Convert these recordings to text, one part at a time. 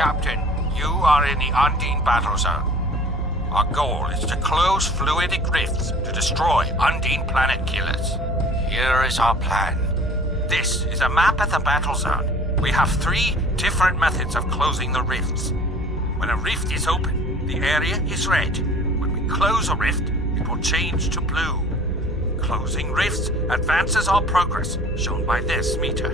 Captain, you are in the Undine battle zone. Our goal is to close fluidic rifts to destroy Undine planet killers. Here is our plan. This is a map of the battle zone. We have 3 different methods of closing the rifts. When a rift is open, the area is red. When we close a rift, it will change to blue. Closing rifts advances our progress, shown by this meter.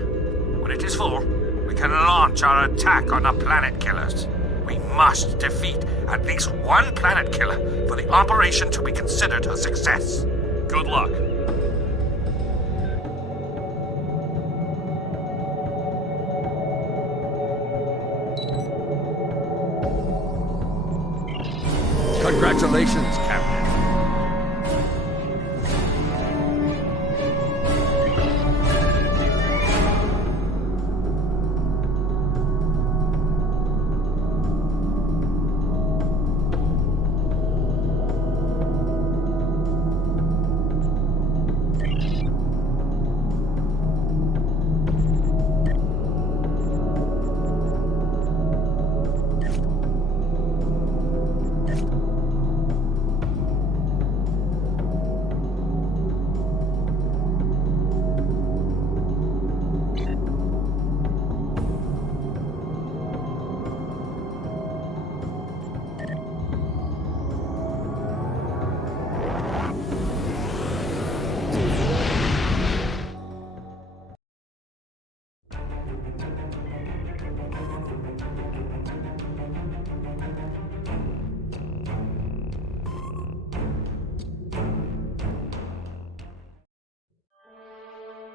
When it is full, we can launch our attack on the planet killers. We must defeat at least 1 planet killer for the operation to be considered a success. Good luck. Congratulations, Captain.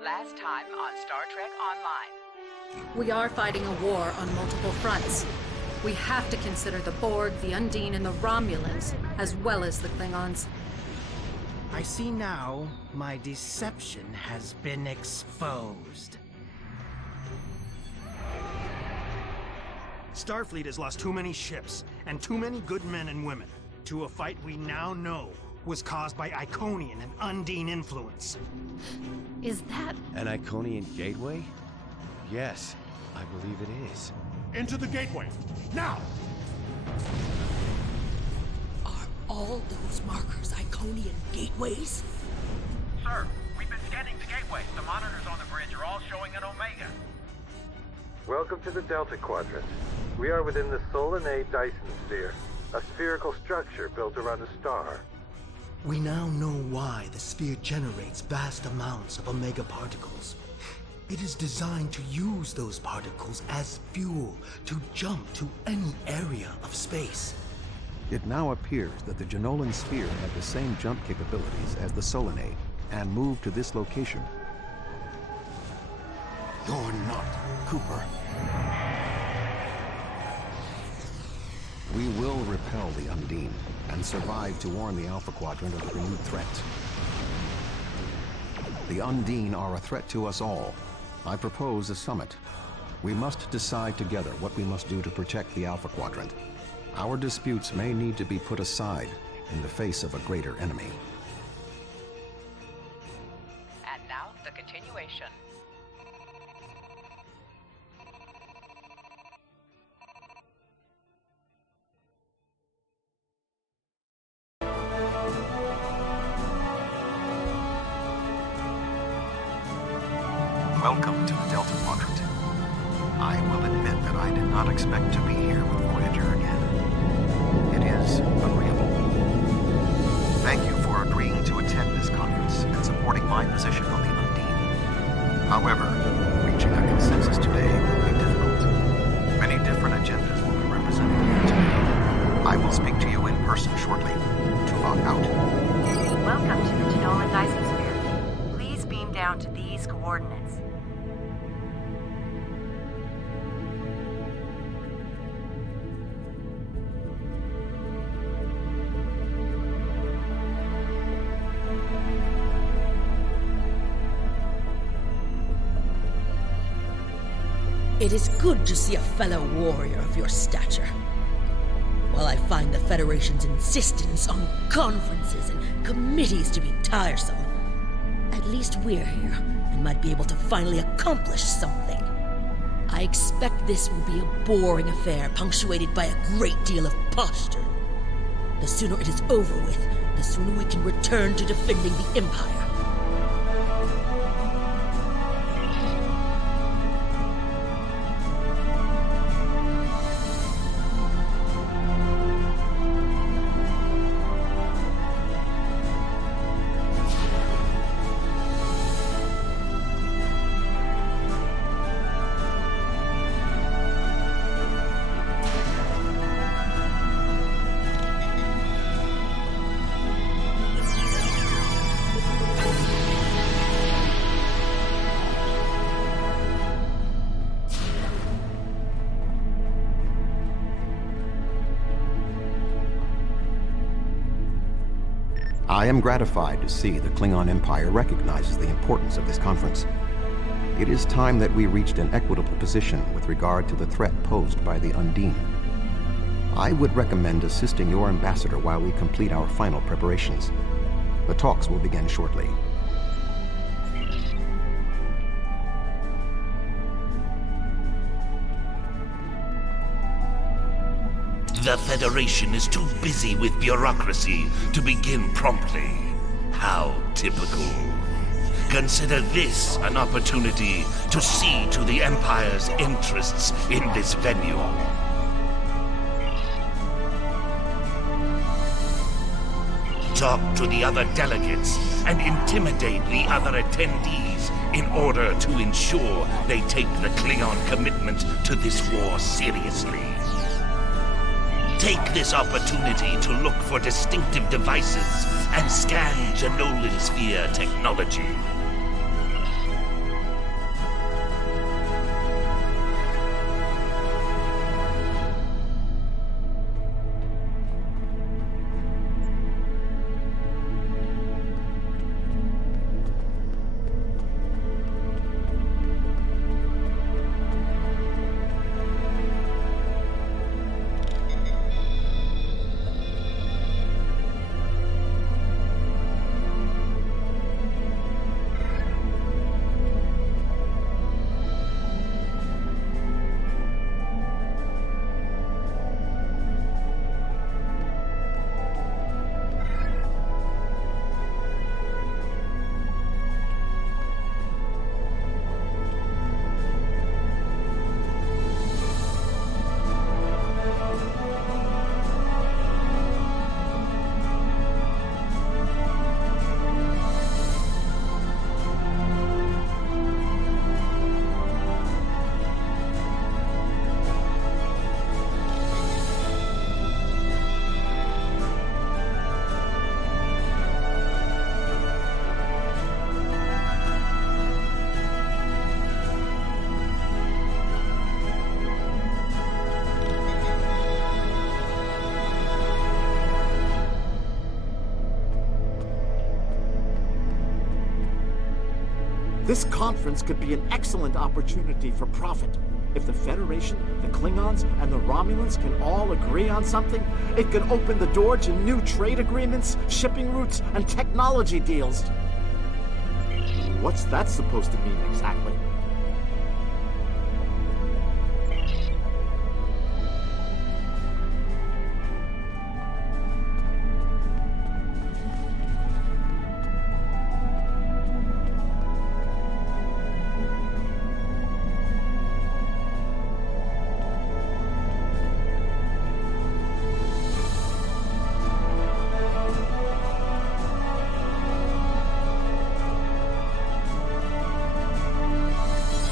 Last time on Star Trek Online. We are fighting a war on multiple fronts. We have to consider the Borg, the Undine, and the Romulans, as well as the Klingons. I see now my deception has been exposed. Starfleet has lost too many ships and too many good men and women to a fight we now know was caused by Iconian and Undine influence. Is that... An Iconian gateway? Yes, I believe it is. Into the gateway, now! Are all those markers Iconian gateways? Sir, we've been scanning the gateway. The monitors on the bridge are all showing an Omega. Welcome to the Delta Quadrant. We are within the Solanae Dyson Sphere, a spherical structure built around a star. We now know why the sphere generates vast amounts of omega particles. It is designed to use those particles as fuel to jump to any area of space. It now appears that the Jenolan Sphere had the same jump capabilities as the Solanae, and moved to this location. You're not Cooper. We will repel the Undine, and survive to warn the Alpha Quadrant of the renewed threat. The Undine are a threat to us all. I propose a summit. We must decide together what we must do to protect the Alpha Quadrant. Our disputes may need to be put aside in the face of a greater enemy. And now, the continuation. Welcome to the Delta Quadrant. I will admit that I did not expect to be here with Voyager again. It is agreeable. Thank you for agreeing to attend this conference and supporting my position on the Undine. However, reaching a consensus today will be difficult. Many different agendas will be represented here today. I will speak to you in person shortly. To log out. Welcome to the Jenolan Dyson Sphere. Please beam down to these coordinates. It is good to see a fellow warrior of your stature. While I find the Federation's insistence on conferences and committees to be tiresome, at least we're here and might be able to finally accomplish something. I expect this will be a boring affair punctuated by a great deal of posture. The sooner it is over with, the sooner we can return to defending the Empire. I am gratified to see the Klingon Empire recognizes the importance of this conference. It is time that we reached an equitable position with regard to the threat posed by the Undine. I would recommend assisting your ambassador while we complete our final preparations. The talks will begin shortly. The Federation is too busy with bureaucracy to begin promptly. How typical. Consider this an opportunity to see to the Empire's interests in this venue. Talk to the other delegates and intimidate the other attendees in order to ensure they take the Klingon commitment to this war seriously. Take this opportunity to look for distinctive devices and scan Jenolan Sphere technology. This conference could be an excellent opportunity for profit. If the Federation, the Klingons, and the Romulans can all agree on something, it could open the door to new trade agreements, shipping routes, and technology deals. What's that supposed to mean exactly?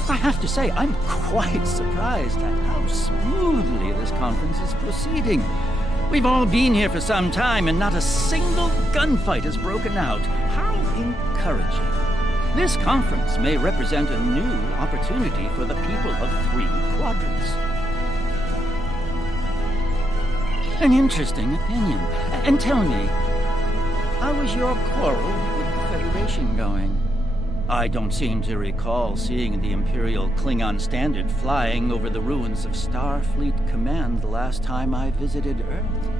I have to say, I'm quite surprised at how smoothly this conference is proceeding. We've all been here for some time, and not a single gunfight has broken out. How encouraging. This conference may represent a new opportunity for the people of 3 quadrants. An interesting opinion. And tell me, how is your quarrel with the Federation going? I don't seem to recall seeing the Imperial Klingon standard flying over the ruins of Starfleet Command the last time I visited Earth.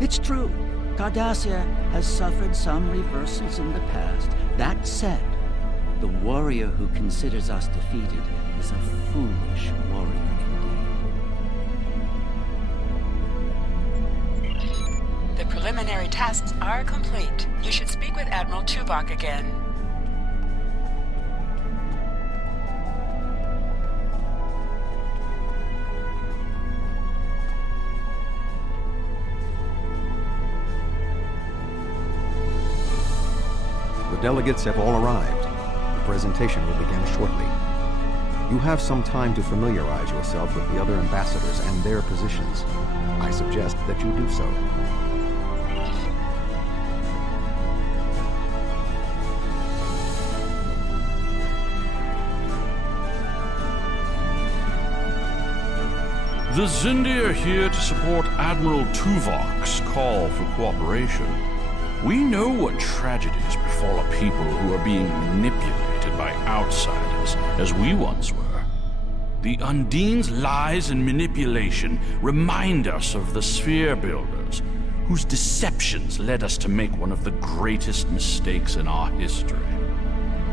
It's true, Cardassia has suffered some reversals in the past. That said, the warrior who considers us defeated is a foolish warrior indeed. The preliminary tasks are complete. You should speak with Admiral Tuvok again. The delegates have all arrived. The presentation will begin shortly. You have some time to familiarize yourself with the other ambassadors and their positions. I suggest that you do so. The Xindi are here to support Admiral Tuvok's call for cooperation. We know what tragedies befall a people who are being manipulated by outsiders, as we once were. The Undine's lies and manipulation remind us of the Sphere Builders, whose deceptions led us to make one of the greatest mistakes in our history.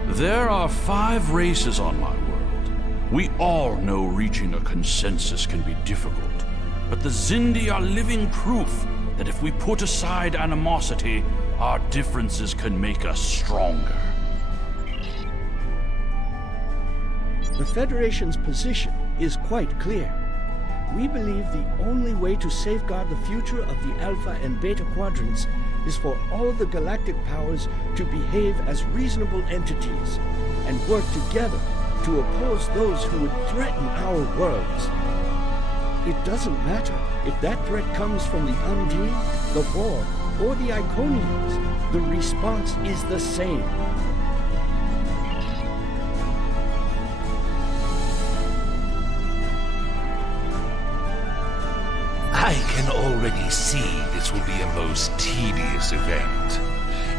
There are 5 races on my world. We all know reaching a consensus can be difficult, but the Xindi are living proof that if we put aside animosity, our differences can make us stronger. The Federation's position is quite clear. We believe the only way to safeguard the future of the Alpha and Beta Quadrants is for all the galactic powers to behave as reasonable entities and work together to oppose those who would threaten our worlds. It doesn't matter if that threat comes from the Undine, the Borg, or the Iconians. The response is the same. I can already see this will be a most tedious event.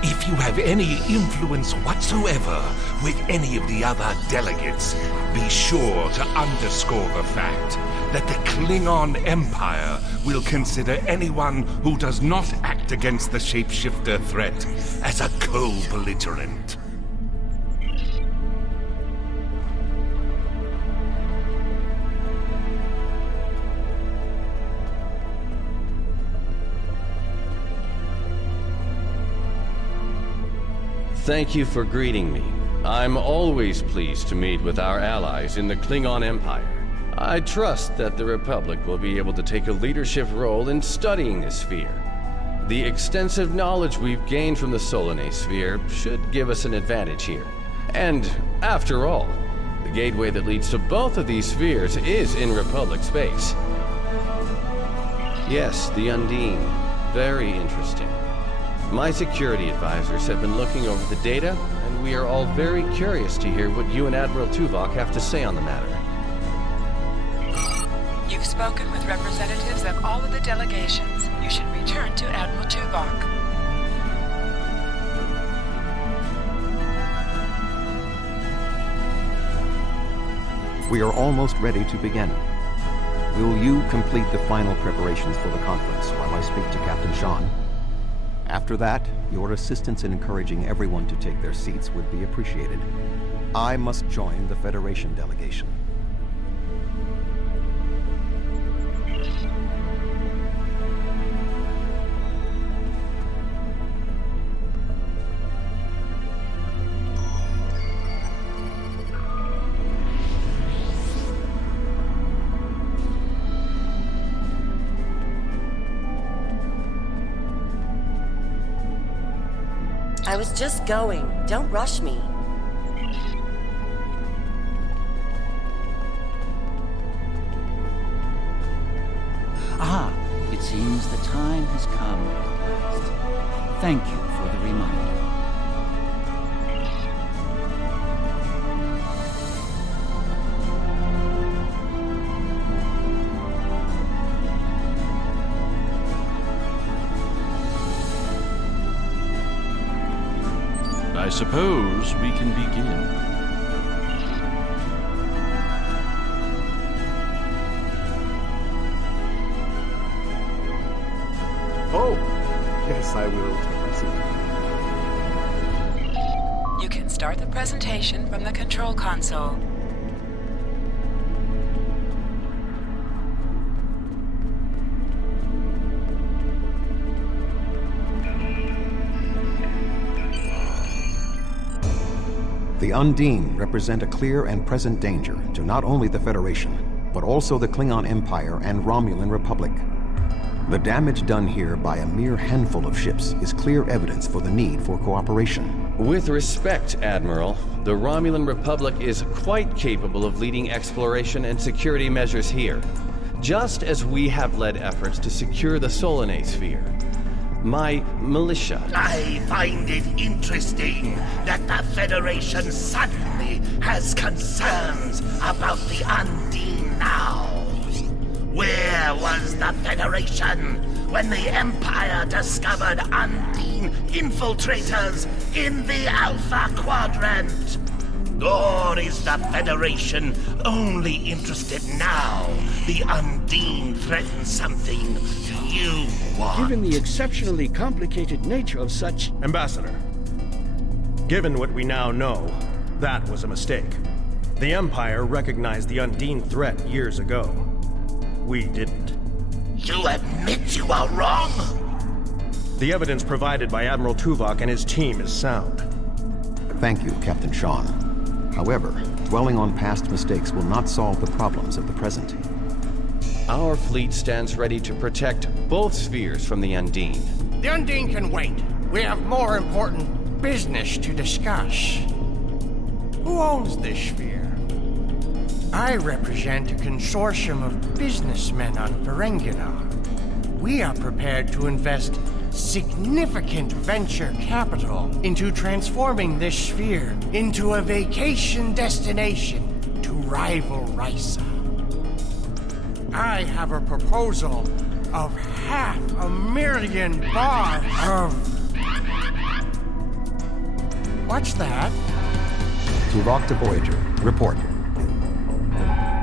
If you have any influence whatsoever with any of the other delegates, be sure to underscore the fact that the Klingon Empire will consider anyone who does not act against the shapeshifter threat as a co-belligerent. Thank you for greeting me. I'm always pleased to meet with our allies in the Klingon Empire. I trust that the Republic will be able to take a leadership role in studying the sphere. The extensive knowledge we've gained from the Solanae sphere should give us an advantage here. And, after all, the gateway that leads to both of these spheres is in Republic space. Yes, the Undine. Very interesting. My security advisors have been looking over the data, and we are all very curious to hear what you and Admiral Tuvok have to say on the matter. You've spoken with representatives of all of the delegations. You should return to Admiral Tuvok. We are almost ready to begin. Will you complete the final preparations for the conference while I speak to Captain Sean? After that, your assistance in encouraging everyone to take their seats would be appreciated. I must join the Federation delegation. I was just going. Don't rush me. Ah, it seems the time has come at last. Thank you for the reminder. I suppose we can begin. Oh, yes, I will take my seat. You can start the presentation from the control console. The Undine represent a clear and present danger to not only the Federation, but also the Klingon Empire and Romulan Republic. The damage done here by a mere handful of ships is clear evidence for the need for cooperation. With respect, Admiral, the Romulan Republic is quite capable of leading exploration and security measures here, just as we have led efforts to secure the Solanae sphere. My militia. I find it interesting that the Federation suddenly has concerns about the Undine now. Where was the Federation when the Empire discovered Undine infiltrators in the Alpha Quadrant? Or is the Federation only interested now the Undine threatens something you want? Given the exceptionally complicated nature of such... Ambassador, given what we now know, that was a mistake. The Empire recognized the Undine threat years ago. We didn't. You admit you are wrong? The evidence provided by Admiral Tuvok and his team is sound. Thank you, Captain Sean. However, dwelling on past mistakes will not solve the problems of the present. Our fleet stands ready to protect both spheres from the Undine. The Undine can wait. We have more important business to discuss. Who owns this sphere? I represent a consortium of businessmen on Ferenginar. We are prepared to invest significant venture capital into transforming this sphere into a vacation destination to rival Risa. I have a proposal of 500,000 bar of... What's that? Tuvok to Voyager. Report.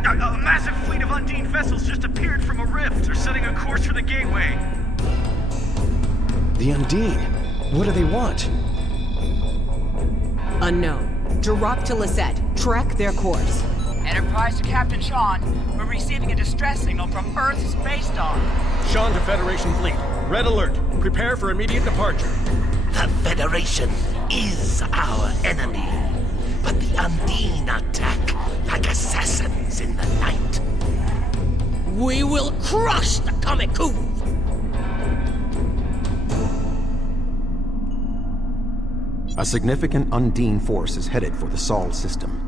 A massive fleet of Undine vessels just appeared from a rift. They're setting a course for the gateway. The Undine? What do they want? Unknown. Drop to Lisette. Track their course. Enterprise to Captain Sean. We're receiving a distress signal from Earth's space dock. Sean to Federation fleet. Red alert. Prepare for immediate departure. The Federation is our enemy, but the Undine attack like assassins in the night. We will crush the Kamikuth! A significant Undine force is headed for the Sol system.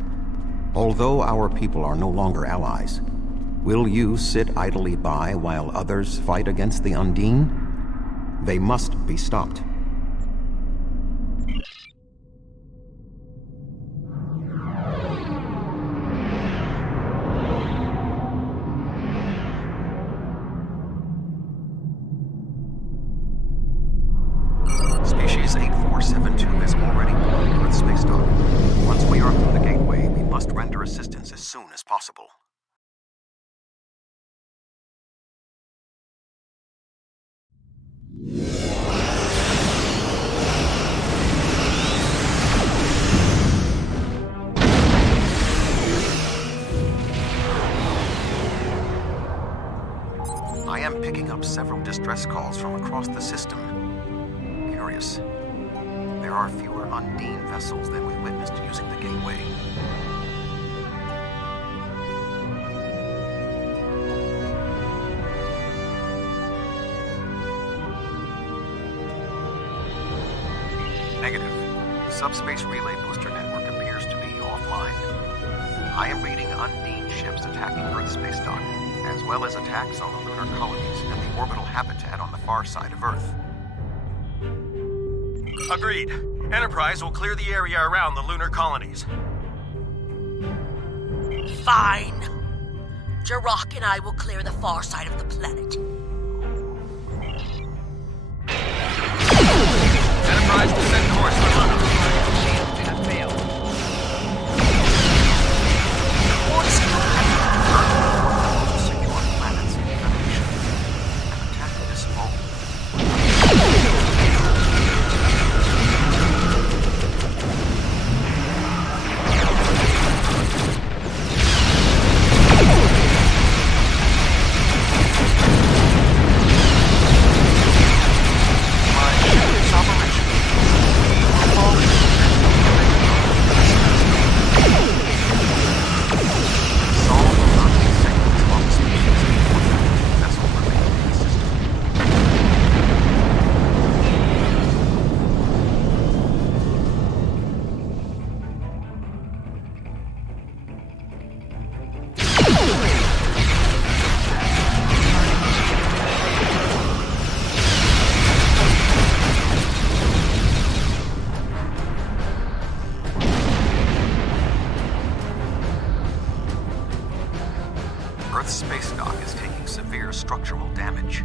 Although our people are no longer allies, will you sit idly by while others fight against the Undine? They must be stopped. Species 8472 is already boarding Earth space dock. Once we are through the gateway, we must render assistance as soon as possible. I am picking up several distress calls from across the system. Curious. There are fewer Undine vessels than we witnessed using the gateway. Negative. The subspace relay booster network appears to be offline. I am reading Undine ships attacking Earth space dock, as well as attacks on the lunar colonies and the orbital habitat on the far side of Earth. Agreed. Enterprise will clear the area around the lunar colonies. Fine. Jirok and I will clear the far side of the planet. Enterprise will set course for Luna. Shields have failed. Secure planets in the Federation and attack this hole. Earth's space dock is taking severe structural damage.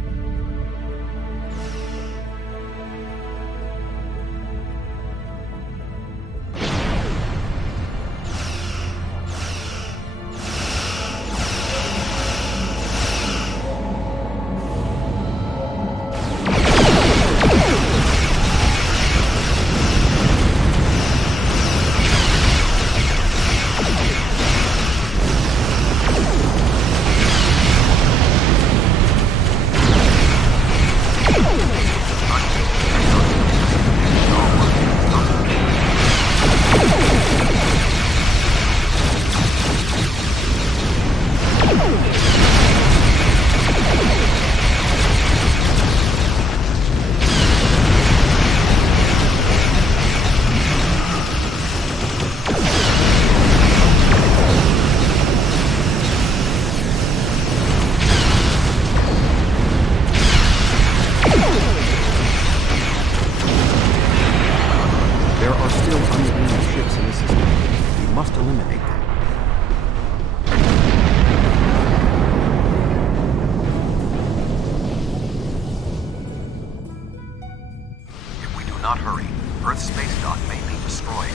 Not hurry. Earth's space dock may be destroyed.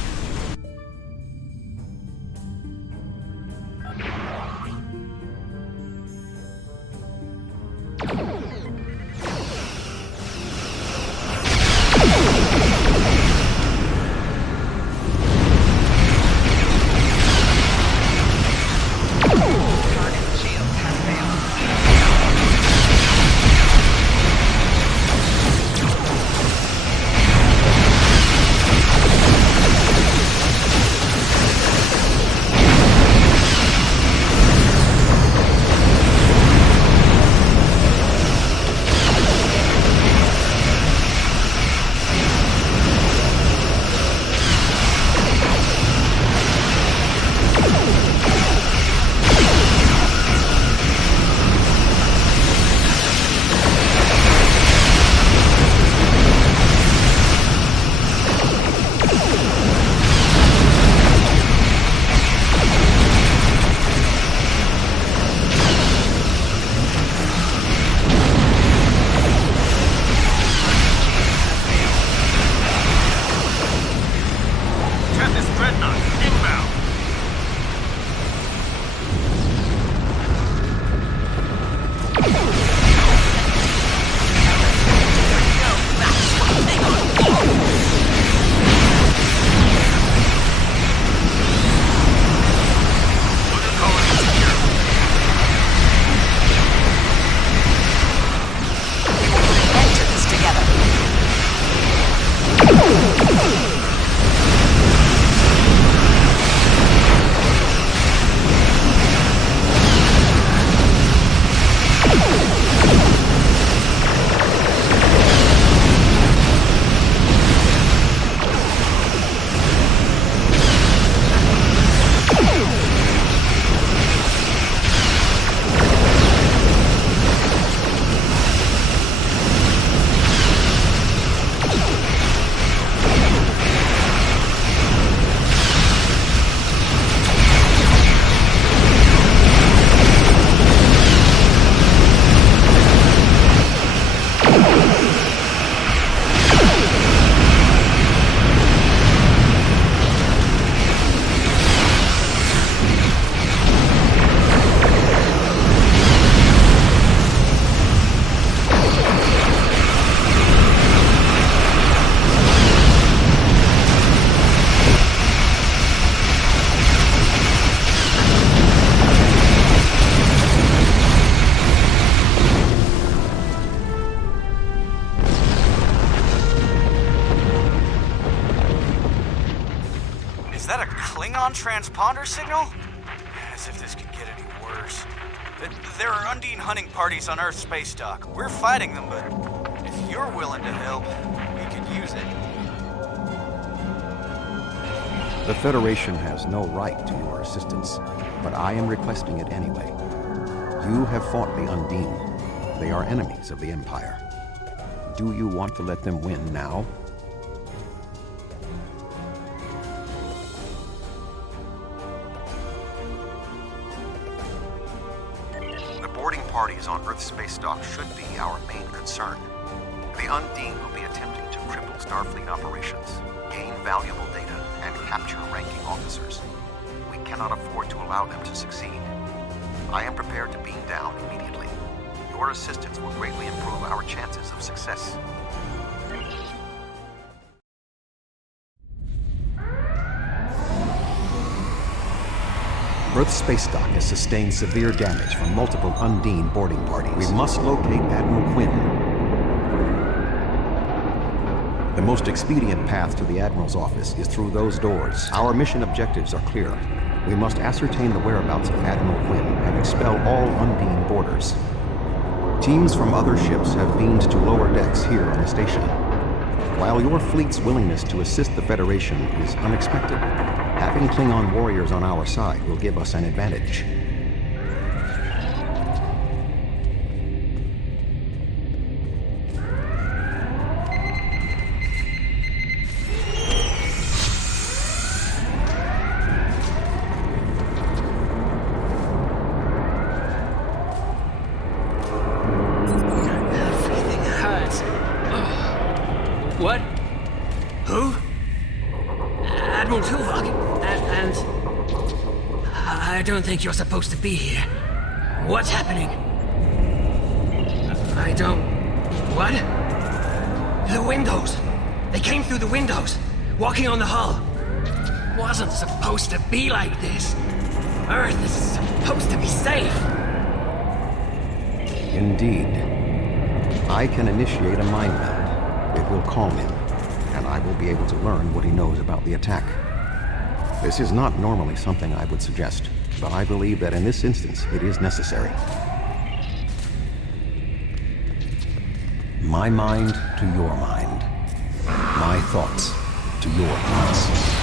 transponder signal? As if this could get any worse. There are Undine hunting parties on Earth's space dock. We're fighting them, but if you're willing to help, we could use it. The Federation has no right to your assistance, but I am requesting it anyway. You have fought the Undine. They are enemies of the Empire. Do you want to let them win now? The boarding parties on Earth's space dock should be our main concern. The Undine will be attempting to cripple Starfleet operations, gain valuable data, and capture ranking officers. We cannot afford to allow them to succeed. I am prepared to beam down immediately. Your assistance will greatly improve our chances of success. Earth's space dock has sustained severe damage from multiple Undine boarding parties. We must locate Admiral Quinn. The most expedient path to the Admiral's office is through those doors. Our mission objectives are clear. We must ascertain the whereabouts of Admiral Quinn and expel all Undine boarders. Teams from other ships have beamed to lower decks here on the station. While your fleet's willingness to assist the Federation is unexpected, having Klingon warriors on our side will give us an advantage. What? Who? Admiral Tuvok. And I don't think you're supposed to be here. What's happening? I don't... What? The windows. They came through the windows, walking on the hull. Wasn't supposed to be like this. Earth is supposed to be safe. Indeed. I can initiate a mind meld. It will calm him, and I will be able to learn what he knows about the attack. This is not normally something I would suggest, but I believe that in this instance it is necessary. My mind to your mind. My thoughts to your thoughts.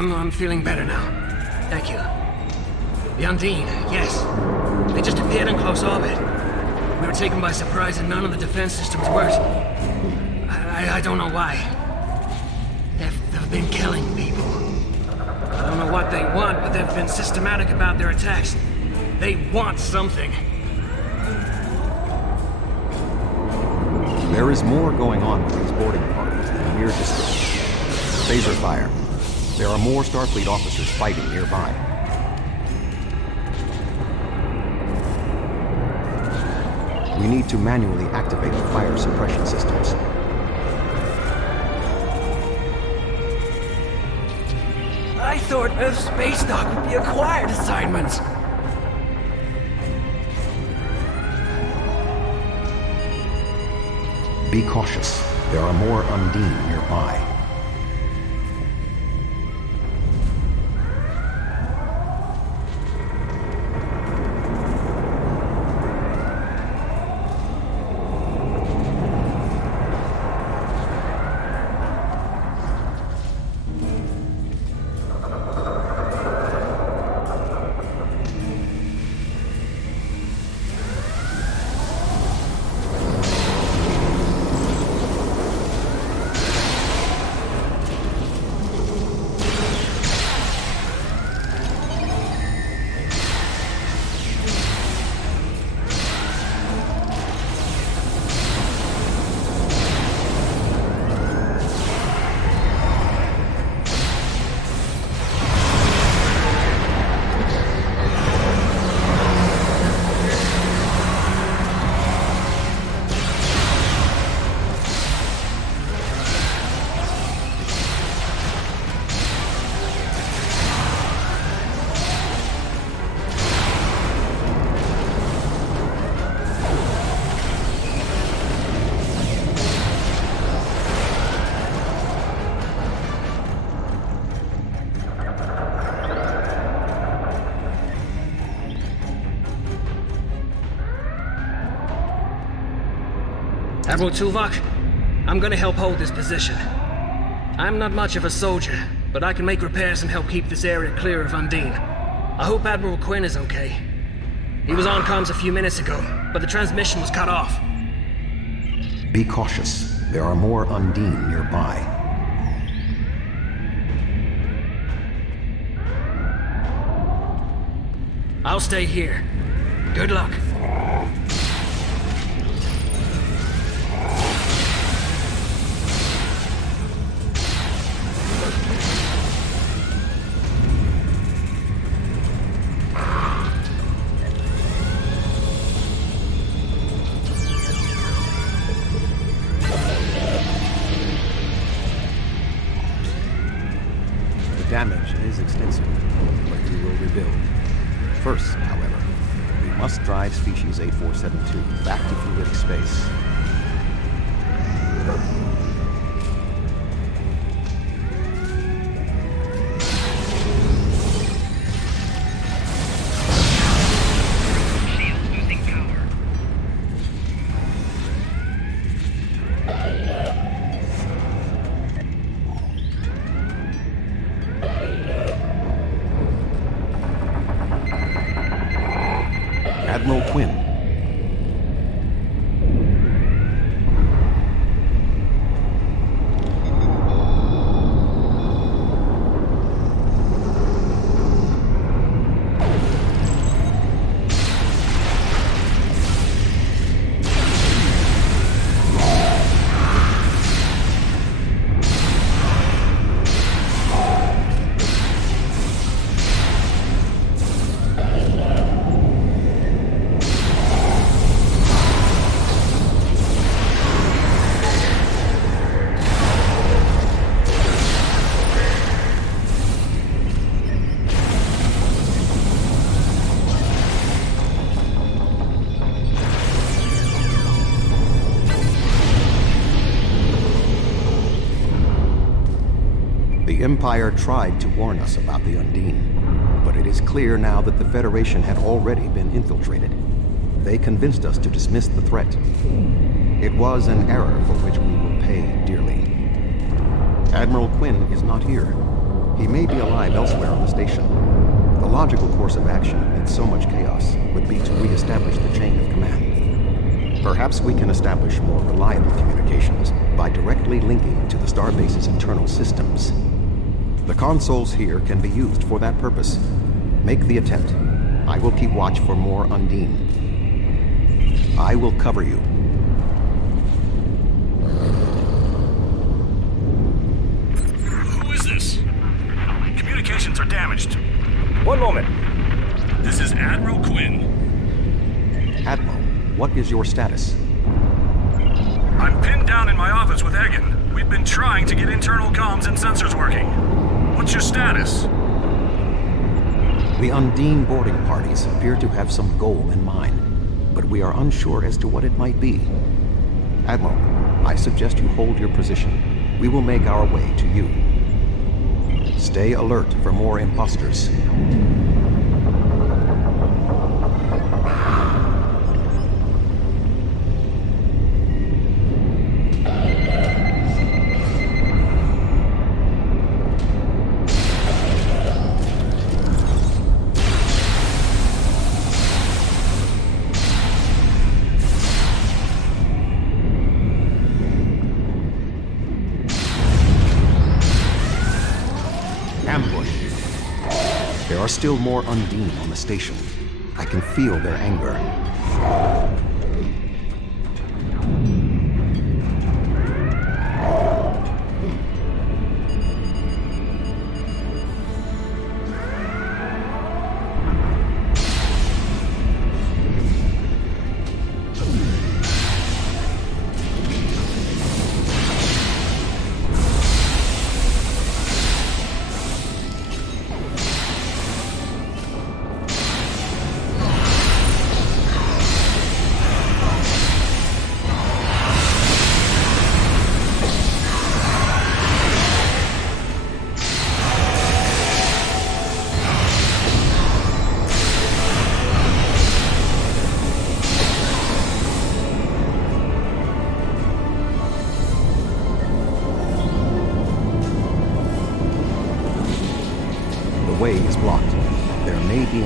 I'm feeling better now. Thank you. The Undine, yes. They just appeared in close orbit. We were taken by surprise and none of the defense systems worked. I don't know why. They've been killing people. I don't know what they want, but they've been systematic about their attacks. They want something. There is more going on with these boarding parties than mere discussion. Phaser fire. There are more Starfleet officers fighting nearby. We need to manually activate the fire suppression systems. I thought Earth's space dock would be acquired assignments. Be cautious. There are more Undine nearby. Admiral Tuvok, I'm gonna help hold this position. I'm not much of a soldier, but I can make repairs and help keep this area clear of Undine. I hope Admiral Quinn is okay. He was on comms a few minutes ago, but the transmission was cut off. Be cautious. There are more Undine nearby. I'll stay here. Good luck. The damage is extensive, but we will rebuild. First, however, we must drive Species 8472 back to fluidic space. Admiral Quinn. The Empire tried to warn us about the Undine, but it is clear now that the Federation had already been infiltrated. They convinced us to dismiss the threat. It was an error for which we will pay dearly. Admiral Quinn is not here. He may be alive elsewhere on the station. The logical course of action amid so much chaos would be to re-establish the chain of command. Perhaps we can establish more reliable communications by directly linking to the Starbase's internal systems. The consoles here can be used for that purpose. Make the attempt. I will keep watch for more Undine. I will cover you. Who is this? Communications are damaged. One moment. This is Admiral Quinn. Admiral, what is your status? I'm pinned down in my office with Egan. We've been trying to get internal comms and sensors working. What's your status? The Undine boarding parties appear to have some goal in mind, but we are unsure as to what it might be. Admiral, I suggest you hold your position. We will make our way to you. Stay alert for more imposters. There are still more Undine on the station. I can feel their anger.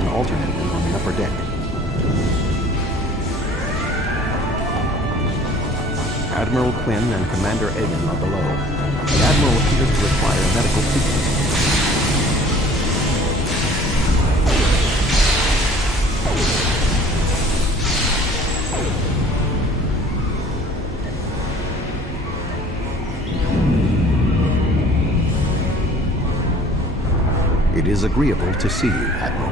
an alternate room on the upper deck. Admiral Quinn and Commander Egan are below. The Admiral appears to require medical treatment. It is agreeable to see you, Admiral.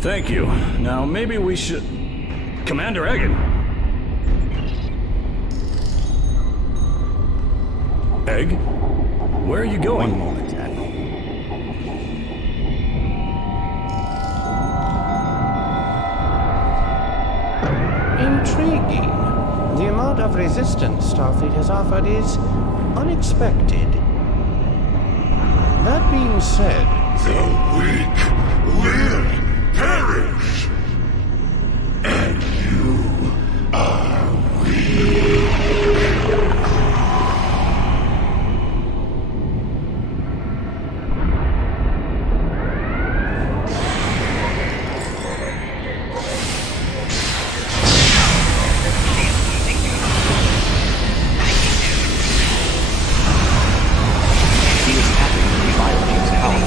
Thank you. Now, maybe we should... Commander Egan! Egg? Where are you going? One moment, Admiral. Intriguing. The amount of resistance Starfleet has offered is unexpected. That being said... The weak will perish, and you are weak. He is tapping the Biogene's power.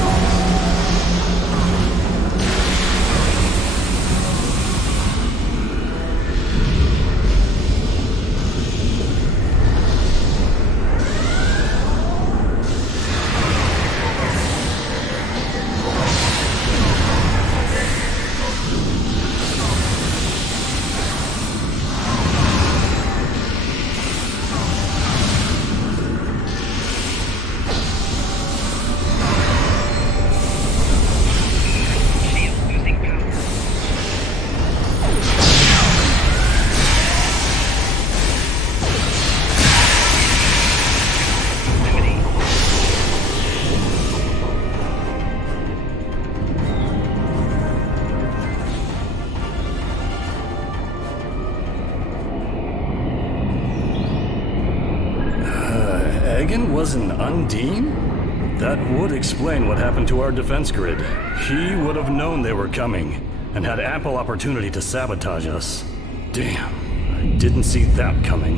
Egan was an Undine? That would explain what happened to our defense grid. He would have known they were coming, and had ample opportunity to sabotage us. Damn, I didn't see that coming.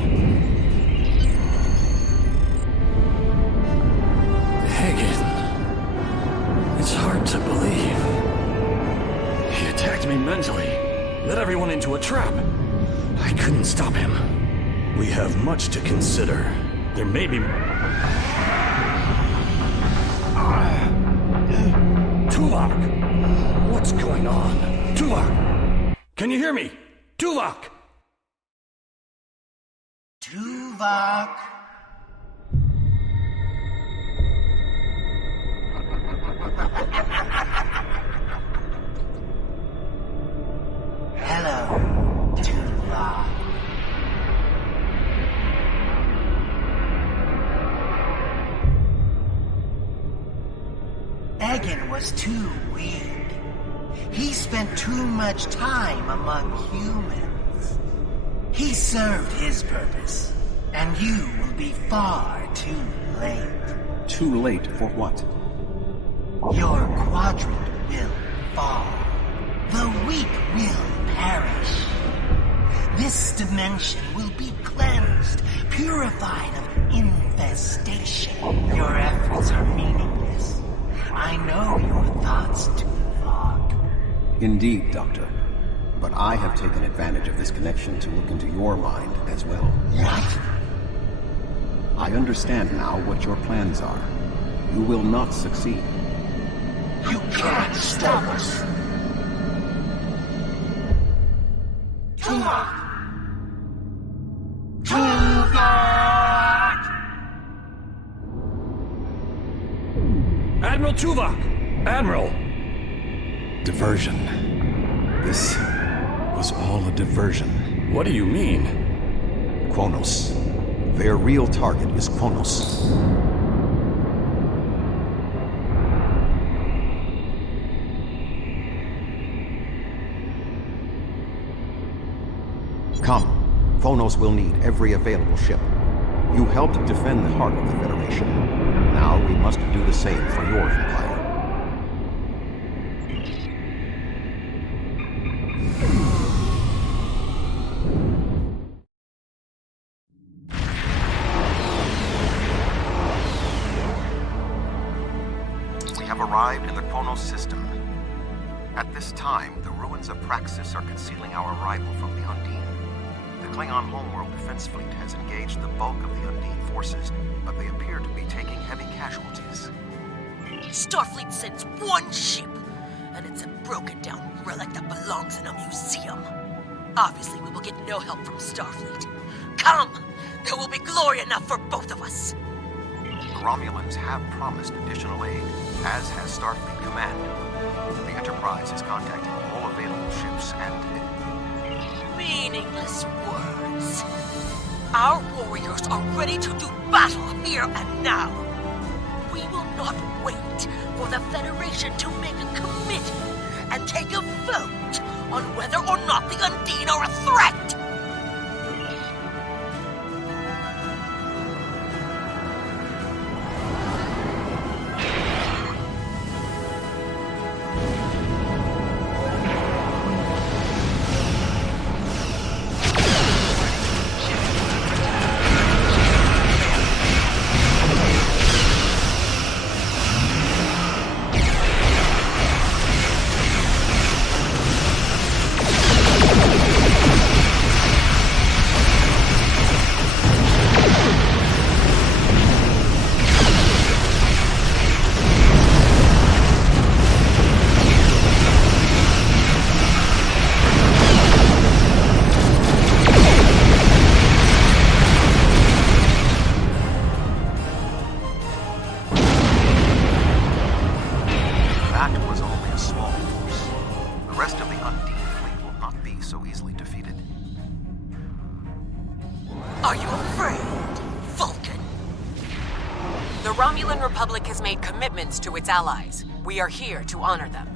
Egan. It's hard to believe. He attacked me mentally, led everyone into a trap. I couldn't stop him. We have much to consider. There may be... Tuvok! What's going on? Tuvok! Can you hear me? Tuvok! Tuvok! Hello, Tuvok. Egan was too weak. He spent too much time among humans. He served his purpose, and you will be far too late. Too late for what? Your quadrant will fall. The weak will perish. This dimension will be cleansed, purified of infestation. Your efforts are meaningless. I know your thoughts, Tuvok. Indeed, Doctor. But I have taken advantage of this connection to look into your mind as well. What? I understand now what your plans are. You will not succeed. You can't stop us! Tuvok! Admiral Tuvok! Admiral! Diversion. This was all a diversion. What do you mean? Kronos. Their real target is Kronos. Come. Kronos will need every available ship. You helped defend the heart of the Federation. Now we must do the same for your empire. We have arrived in the Kronos system. At this time, the ruins of Praxis are concealing our arrival from the Undine. The Klingon homeworld defense fleet has engaged the bulk of the Undine forces, but they appear to be taking heavy casualties. Starfleet sends one ship, and it's a broken-down relic that belongs in a museum. Obviously, we will get no help from Starfleet. Come! There will be glory enough for both of us! The Romulans have promised additional aid, as has Starfleet Command. The Enterprise is contacting all available ships and... Meaningless words. Our warriors are ready to do battle here and now. We will not wait for the Federation to make a committee and take a vote on whether or not the Undine are a threat. Are you afraid, Vulcan? The Romulan Republic has made commitments to its allies. We are here to honor them.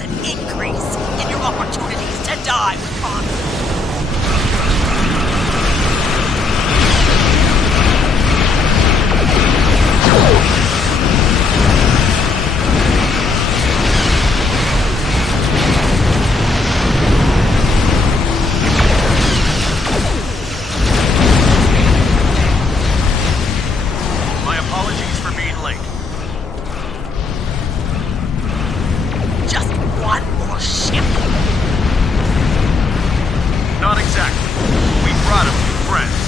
as an increase in your opportunities to die with honor. My apologies for being late. Just one more ship? Not exactly. We brought a few friends.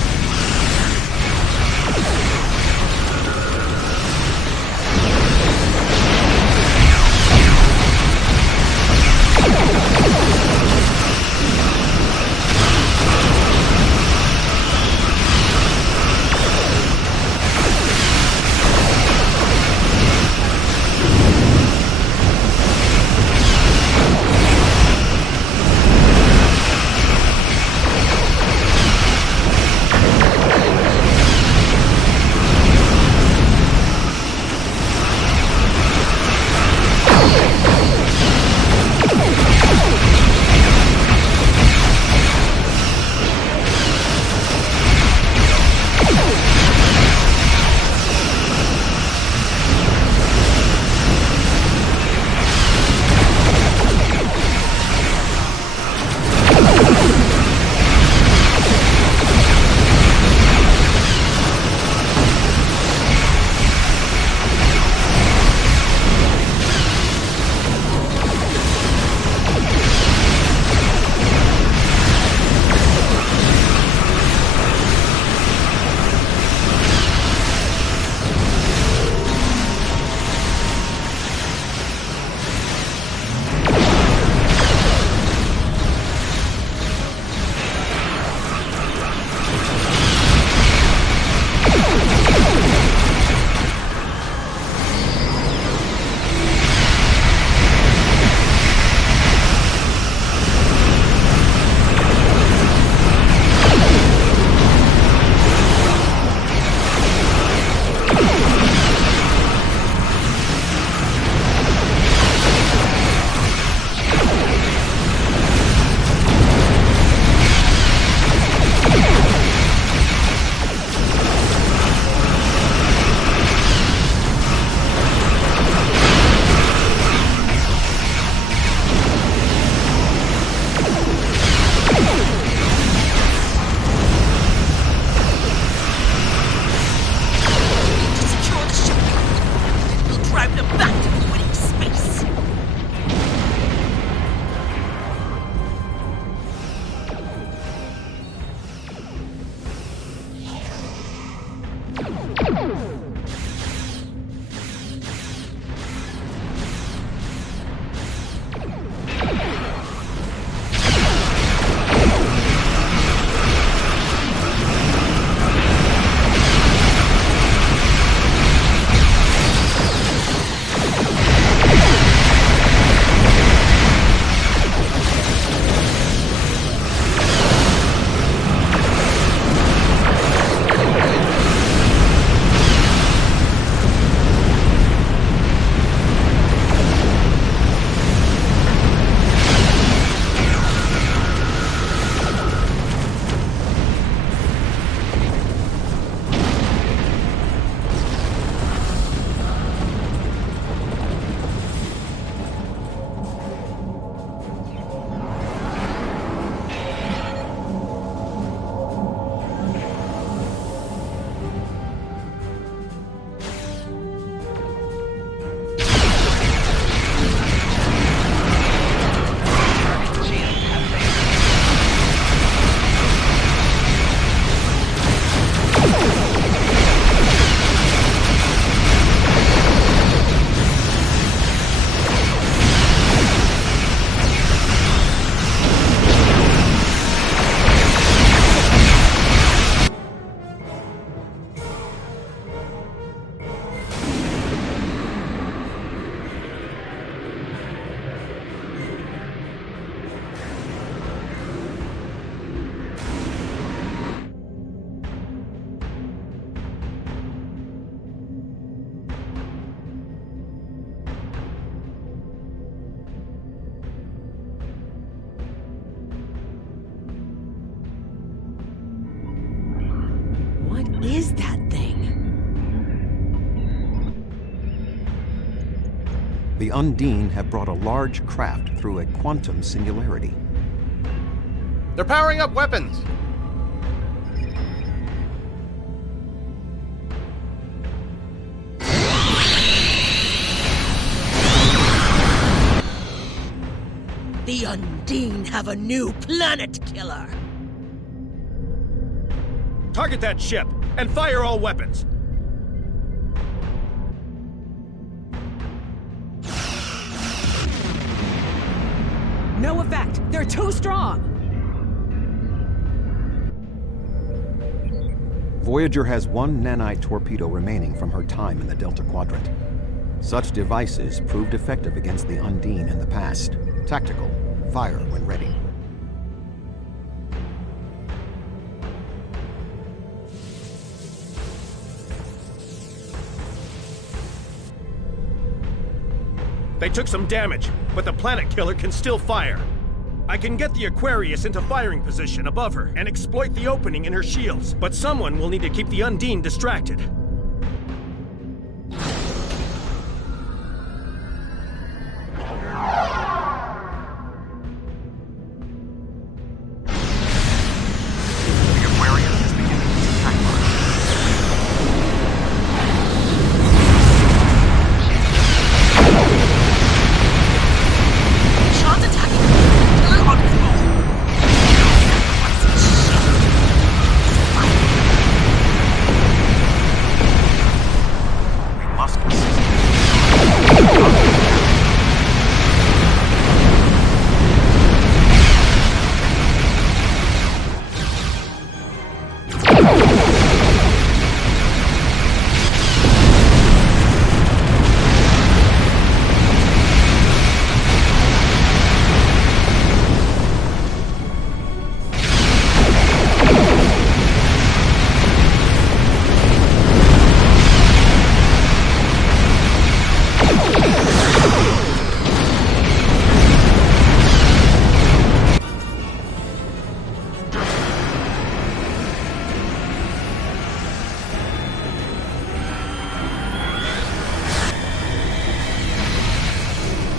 The Undine have brought a large craft through a quantum singularity. They're powering up weapons! The Undine have a new planet killer! Target that ship, and fire all weapons! No effect. They're too strong. Voyager has one nanite torpedo remaining from her time in the Delta Quadrant. Such devices proved effective against the Undine in the past. Tactical. Fire when ready. They took some damage, but the planet killer can still fire. I can get the Aquarius into firing position above her and exploit the opening in her shields, but someone will need to keep the Undine distracted.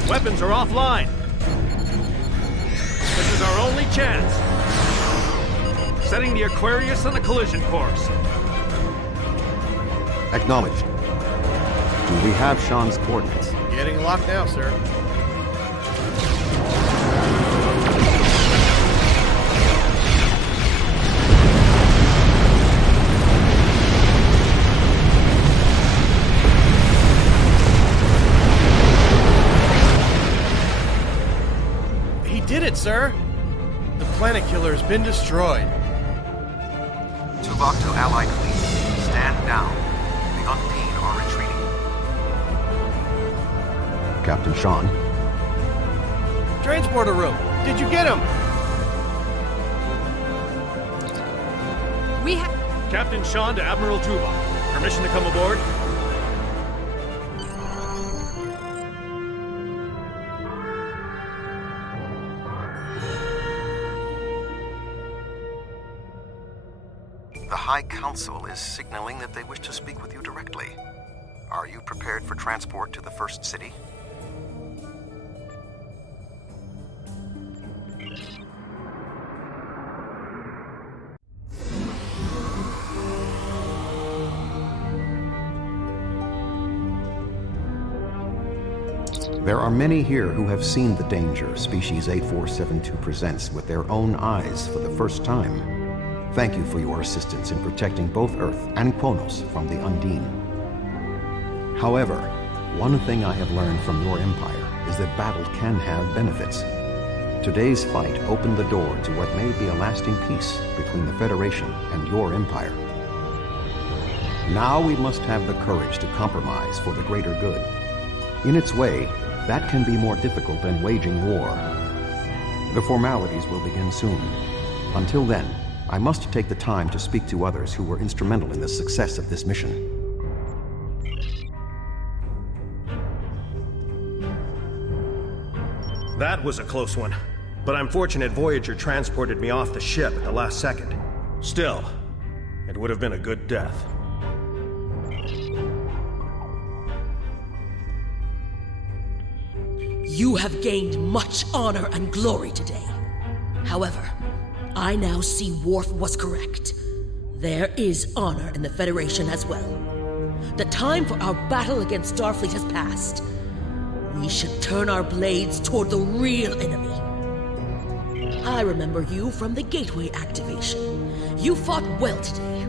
Weapons are offline. This is our only chance. Setting the Aquarius on a collision course. Acknowledged. Do we have Sean's coordinates? Getting locked now, sir. Did it, sir! The planet killer has been destroyed. Tuvok to Allied fleet. Stand down. The Undine are retreating. Captain Sean. Transporter room. Did you get him? We have... Captain Sean to Admiral Tuvok. Permission to come aboard? The High Council is signaling that they wish to speak with you directly. Are you prepared for transport to the First City? There are many here who have seen the danger Species 8472 presents with their own eyes for the first time. Thank you for your assistance in protecting both Earth and Kronos from the Undine. However, one thing I have learned from your empire is that battle can have benefits. Today's fight opened the door to what may be a lasting peace between the Federation and your empire. Now we must have the courage to compromise for the greater good. In its way, that can be more difficult than waging war. The formalities will begin soon. Until then, I must take the time to speak to others who were instrumental in the success of this mission. That was a close one, but I'm fortunate Voyager transported me off the ship at the last second. Still, it would have been a good death. You have gained much honor and glory today. However, I now see Worf was correct. There is honor in the Federation as well. The time for our battle against Starfleet has passed. We should turn our blades toward the real enemy. I remember you from the Gateway activation. You fought well today.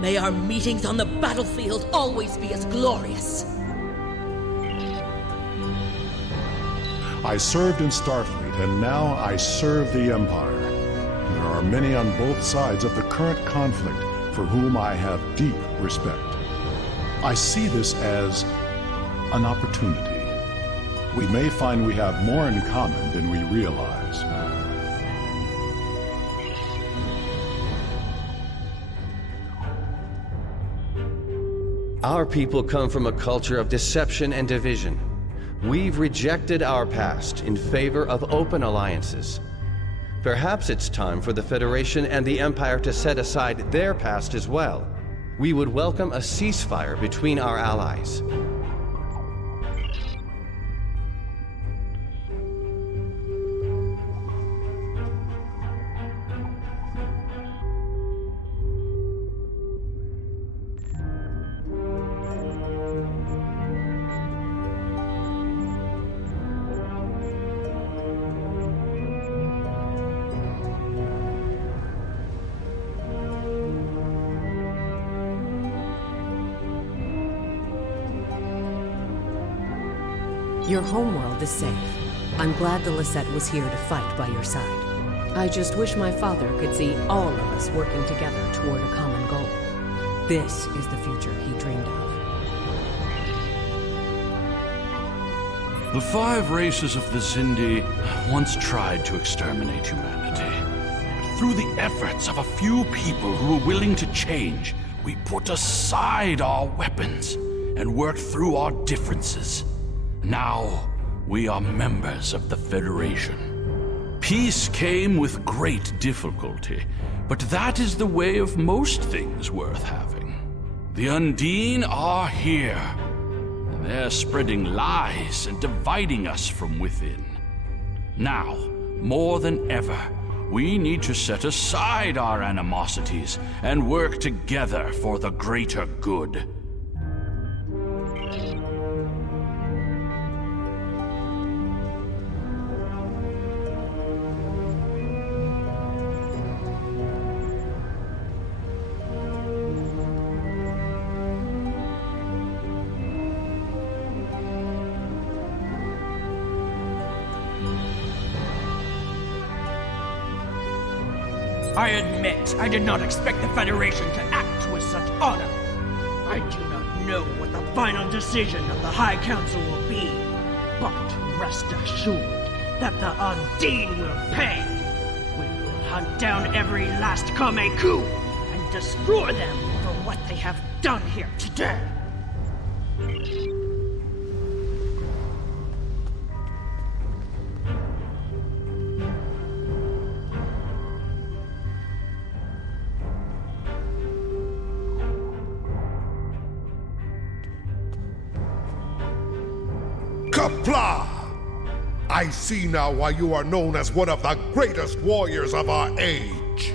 May our meetings on the battlefield always be as glorious. I served in Starfleet, and now I serve the Empire. There are many on both sides of the current conflict for whom I have deep respect. I see this as an opportunity. We may find we have more in common than we realize. Our people come from a culture of deception and division. We've rejected our past in favor of open alliances. Perhaps it's time for the Federation and the Empire to set aside their past as well. We would welcome a ceasefire between our allies. Your homeworld is safe. I'm glad the Lisette was here to fight by your side. I just wish my father could see all of us working together toward a common goal. This is the future he dreamed of. The 5 races of the Xindi once tried to exterminate humanity. But through the efforts of a few people who were willing to change, we put aside our weapons and worked through our differences. Now, we are members of the Federation. Peace came with great difficulty, but that is the way of most things worth having. The Undine are here, and they're spreading lies and dividing us from within. Now, more than ever, we need to set aside our animosities and work together for the greater good. I admit, I did not expect the Federation to act with such honor. I do not know what the final decision of the High Council will be, but rest assured that the Undine will pay. We will hunt down every last Kameku and destroy them for what they have done here today. Qapla'! I see now why you are known as one of the greatest warriors of our age.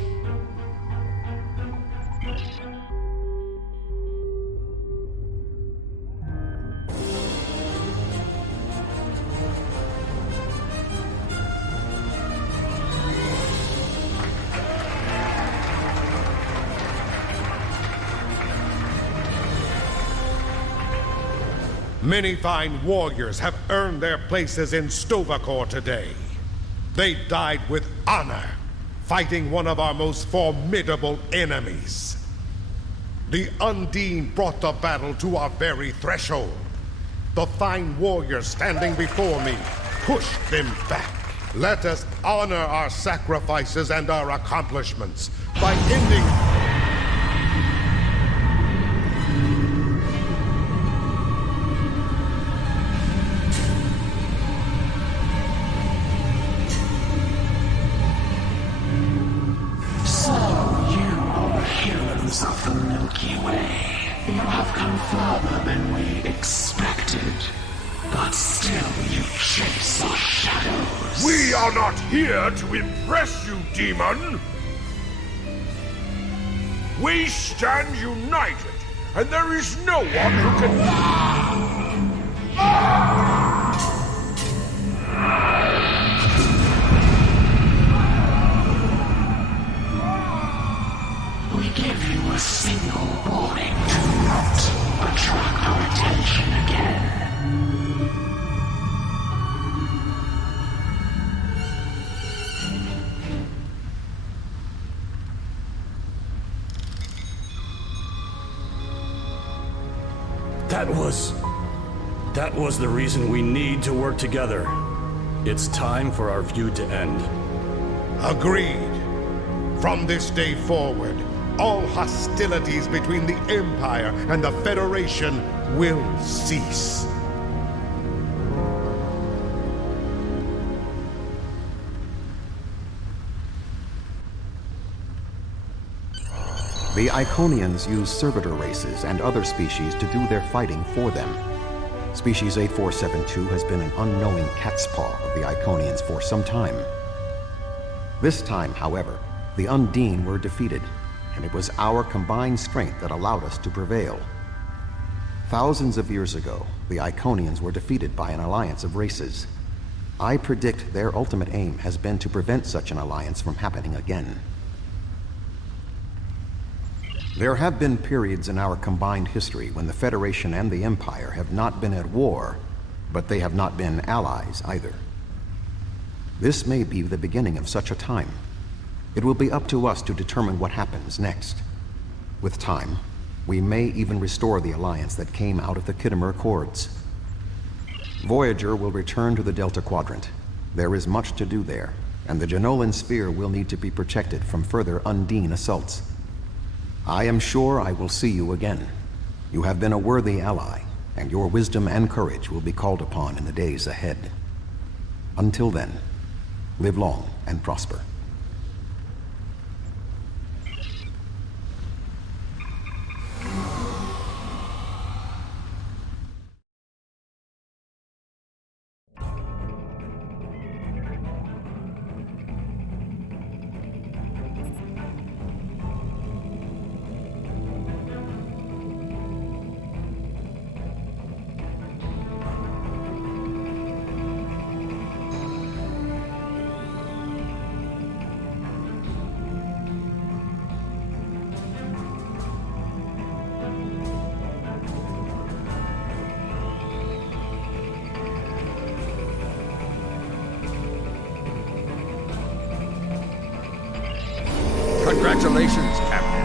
Many fine warriors have earned their places in Sto-vo-kor today. They died with honor, fighting one of our most formidable enemies. The Undine brought the battle to our very threshold. The fine warriors standing before me pushed them back. Let us honor our sacrifices and our accomplishments by ending... Of the Milky Way, you have come further than we expected, but still Still you chase our shadows. We are not here to impress you, demon! We stand united, and there is no one who can... We give you a single warning to not attract our attention again. That was the reason we need to work together. It's time for our feud to end. Agreed. From this day forward, all hostilities between the Empire and the Federation will cease. The Iconians use servitor races and other species to do their fighting for them. Species 8472 has been an unknowing cat's paw of the Iconians for some time. This time, however, the Undine were defeated, and it was our combined strength that allowed us to prevail. Thousands of years ago, the Iconians were defeated by an alliance of races. I predict their ultimate aim has been to prevent such an alliance from happening again. There have been periods in our combined history when the Federation and the Empire have not been at war, but they have not been allies either. This may be the beginning of such a time. It will be up to us to determine what happens next. With time, we may even restore the alliance that came out of the Khitomer Accords. Voyager will return to the Delta Quadrant. There is much to do there, and the Jenolan Sphere will need to be protected from further Undine assaults. I am sure I will see you again. You have been a worthy ally, and your wisdom and courage will be called upon in the days ahead. Until then, live long and prosper. Congratulations, Captain.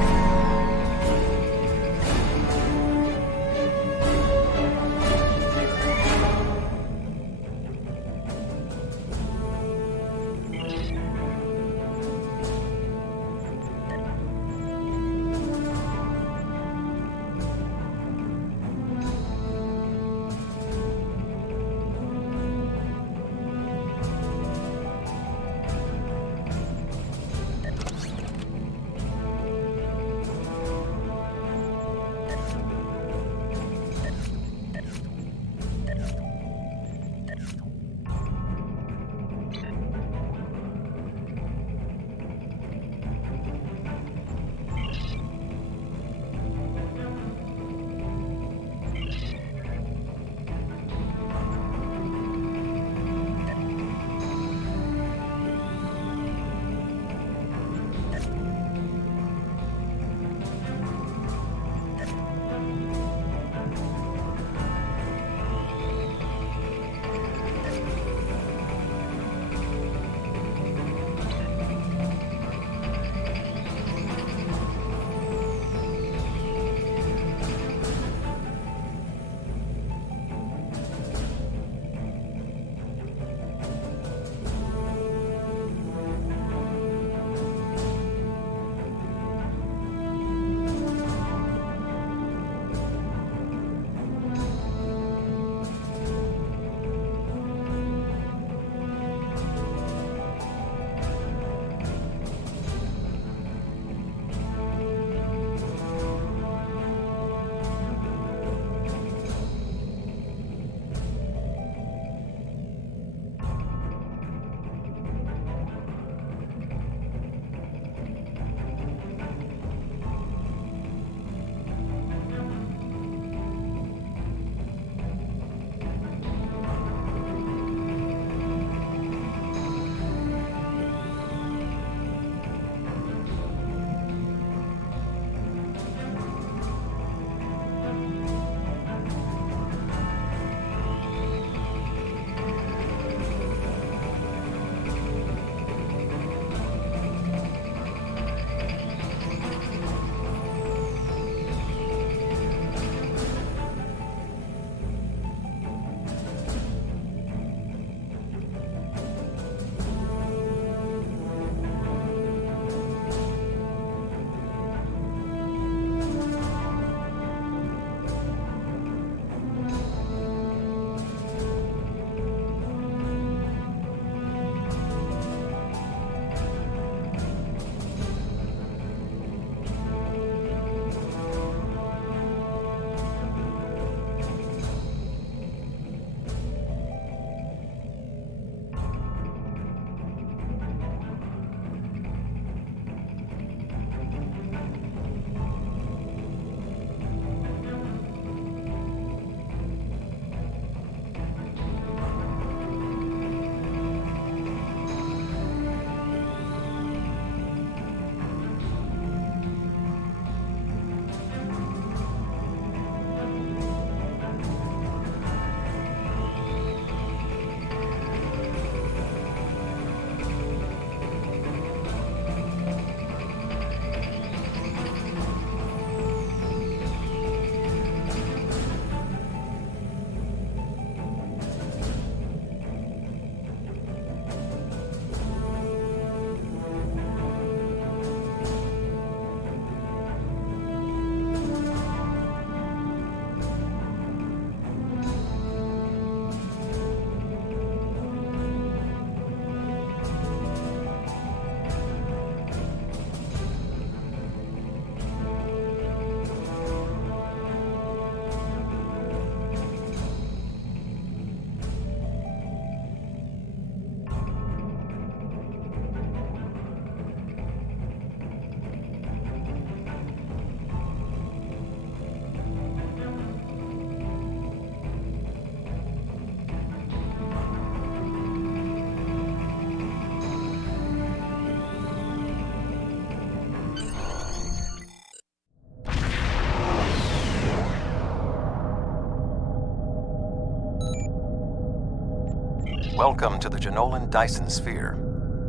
Welcome to the Jenolan Dyson Sphere.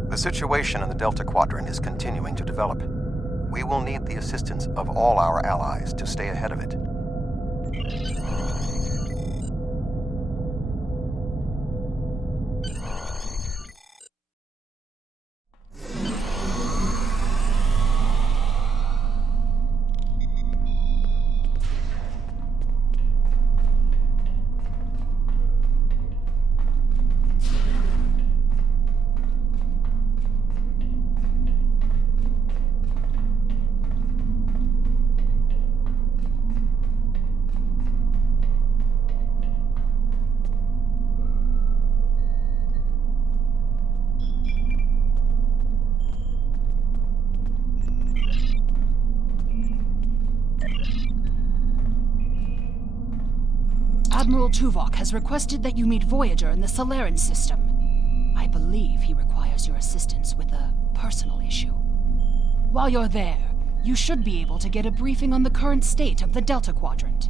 The situation in the Delta Quadrant is continuing to develop. We will need the assistance of all our allies to stay ahead of it. Admiral Tuvok has requested that you meet Voyager in the Solaran system. I believe he requires your assistance with a personal issue. While you're there, you should be able to get a briefing on the current state of the Delta Quadrant.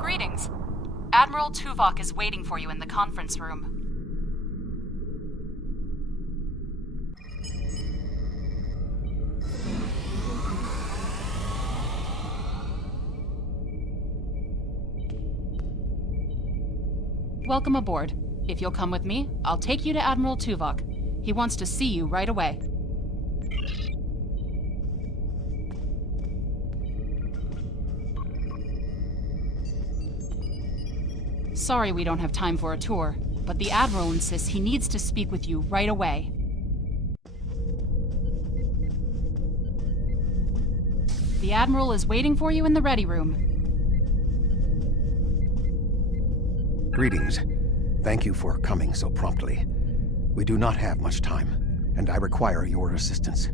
Greetings. Admiral Tuvok is waiting for you in the conference room. Welcome aboard. If you'll come with me, I'll take you to Admiral Tuvok. He wants to see you right away. Sorry we don't have time for a tour, but the Admiral insists he needs to speak with you right away. The Admiral is waiting for you in the ready room. Greetings. Thank you for coming so promptly. We do not have much time, and I require your assistance.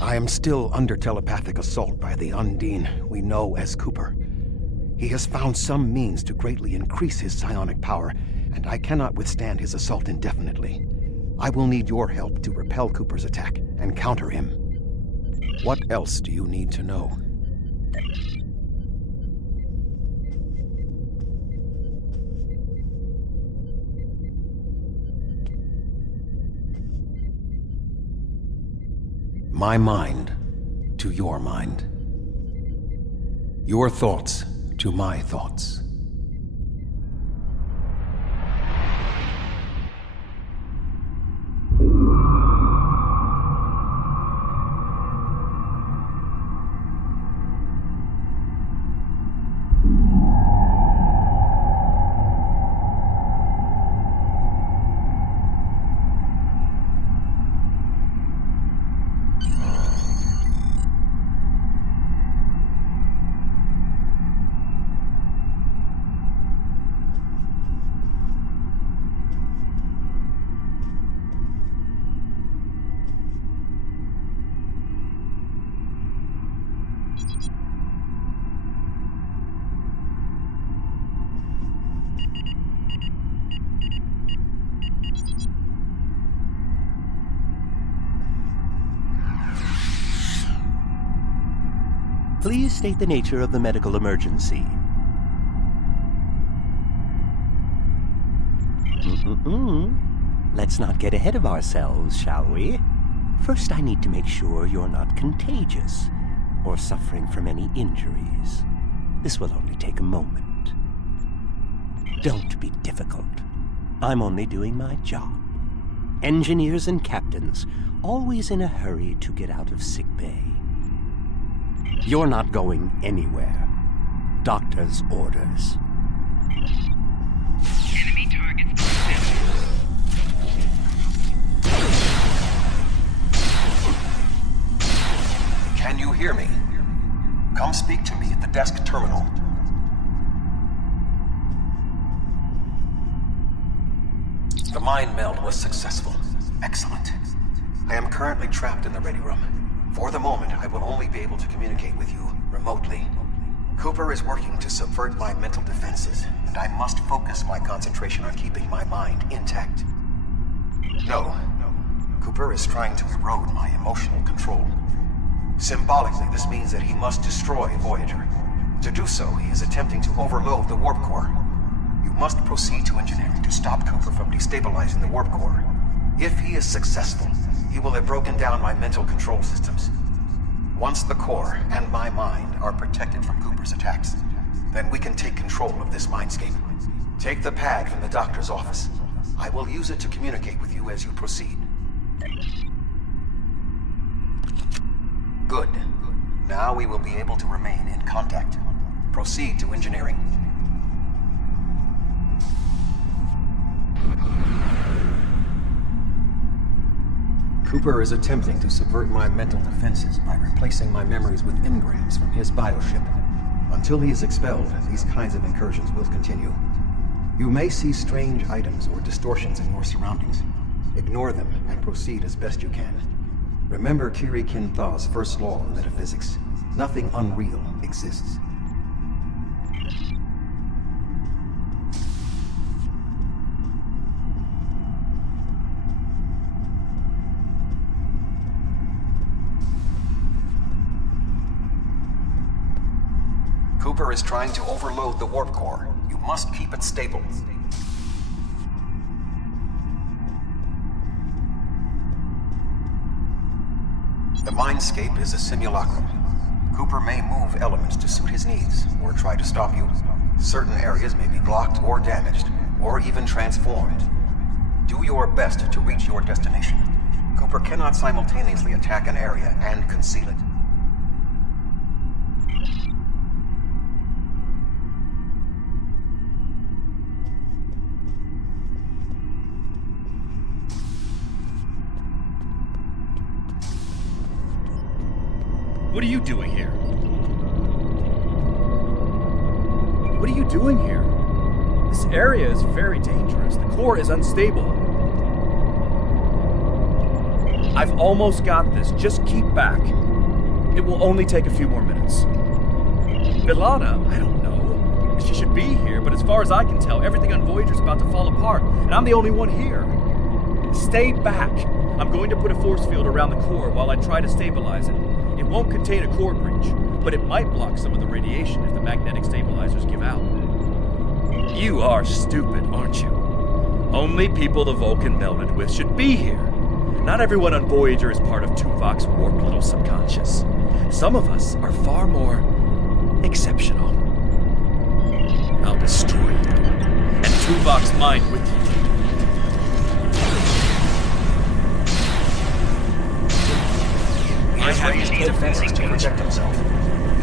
I am still under telepathic assault by the Undine we know as Cooper. He has found some means to greatly increase his psionic power, and I cannot withstand his assault indefinitely. I will need your help to repel Cooper's attack and counter him. What else do you need to know? My mind to your mind. Your thoughts to my thoughts. Please state the nature of the medical emergency. Let's not get ahead of ourselves, shall we? First, I need to make sure you're not contagious or suffering from any injuries. This will only take a moment. Don't be difficult. I'm only doing my job. Engineers and captains, always in a hurry to get out of sickbay. You're not going anywhere. Doctor's orders. Enemy targets detected. Can you hear me? Come speak to me at the desk terminal. The mind meld was successful. Excellent. I am currently trapped in the ready room. For the moment, I will only be able to communicate with you remotely. Cooper is working to subvert my mental defenses, and I must focus my concentration on keeping my mind intact. No. Cooper is trying to erode my emotional control. Symbolically, this means that he must destroy Voyager. To do so, he is attempting to overload the warp core. You must proceed to engineering to stop Cooper from destabilizing the warp core. If he is successful, he will have broken down my mental control systems. Once the core and my mind are protected from Cooper's attacks, then we can take control of this mindscape. Take the pad from the doctor's office. I will use it to communicate with you as you proceed. Good. Now we will be able to remain in contact. Proceed to engineering. Cooper is attempting to subvert my mental defenses by replacing my memories with engrams from his bioship. Until he is expelled, these kinds of incursions will continue. You may see strange items or distortions in your surroundings. Ignore them and proceed as best you can. Remember Kiri Kinthaw's first law in metaphysics. Nothing unreal exists. Cooper is trying to overload the warp core. You must keep it stable. The mindscape is a simulacrum. Cooper may move elements to suit his needs, or try to stop you. Certain areas may be blocked or damaged, or even transformed. Do your best to reach your destination. Cooper cannot simultaneously attack an area and conceal it. What are you doing here? What are you doing here? This area is very dangerous. The core is unstable. I've almost got this. Just keep back. It will only take a few more minutes. Ilana, I don't know. She should be here, but as far as I can tell, everything on Voyager's about to fall apart, and I'm the only one here. Stay back. I'm going to put a force field around the core while I try to stabilize it. It won't contain a core breach, but it might block some of the radiation if the magnetic stabilizers give out. You are stupid, aren't you? Only people the Vulcan melded with should be here. Not everyone on Voyager is part of Tuvok's warped little subconscious. Some of us are far more exceptional. I'll destroy you, and Tuvok's mind with you. He has raised the defenses to protect himself.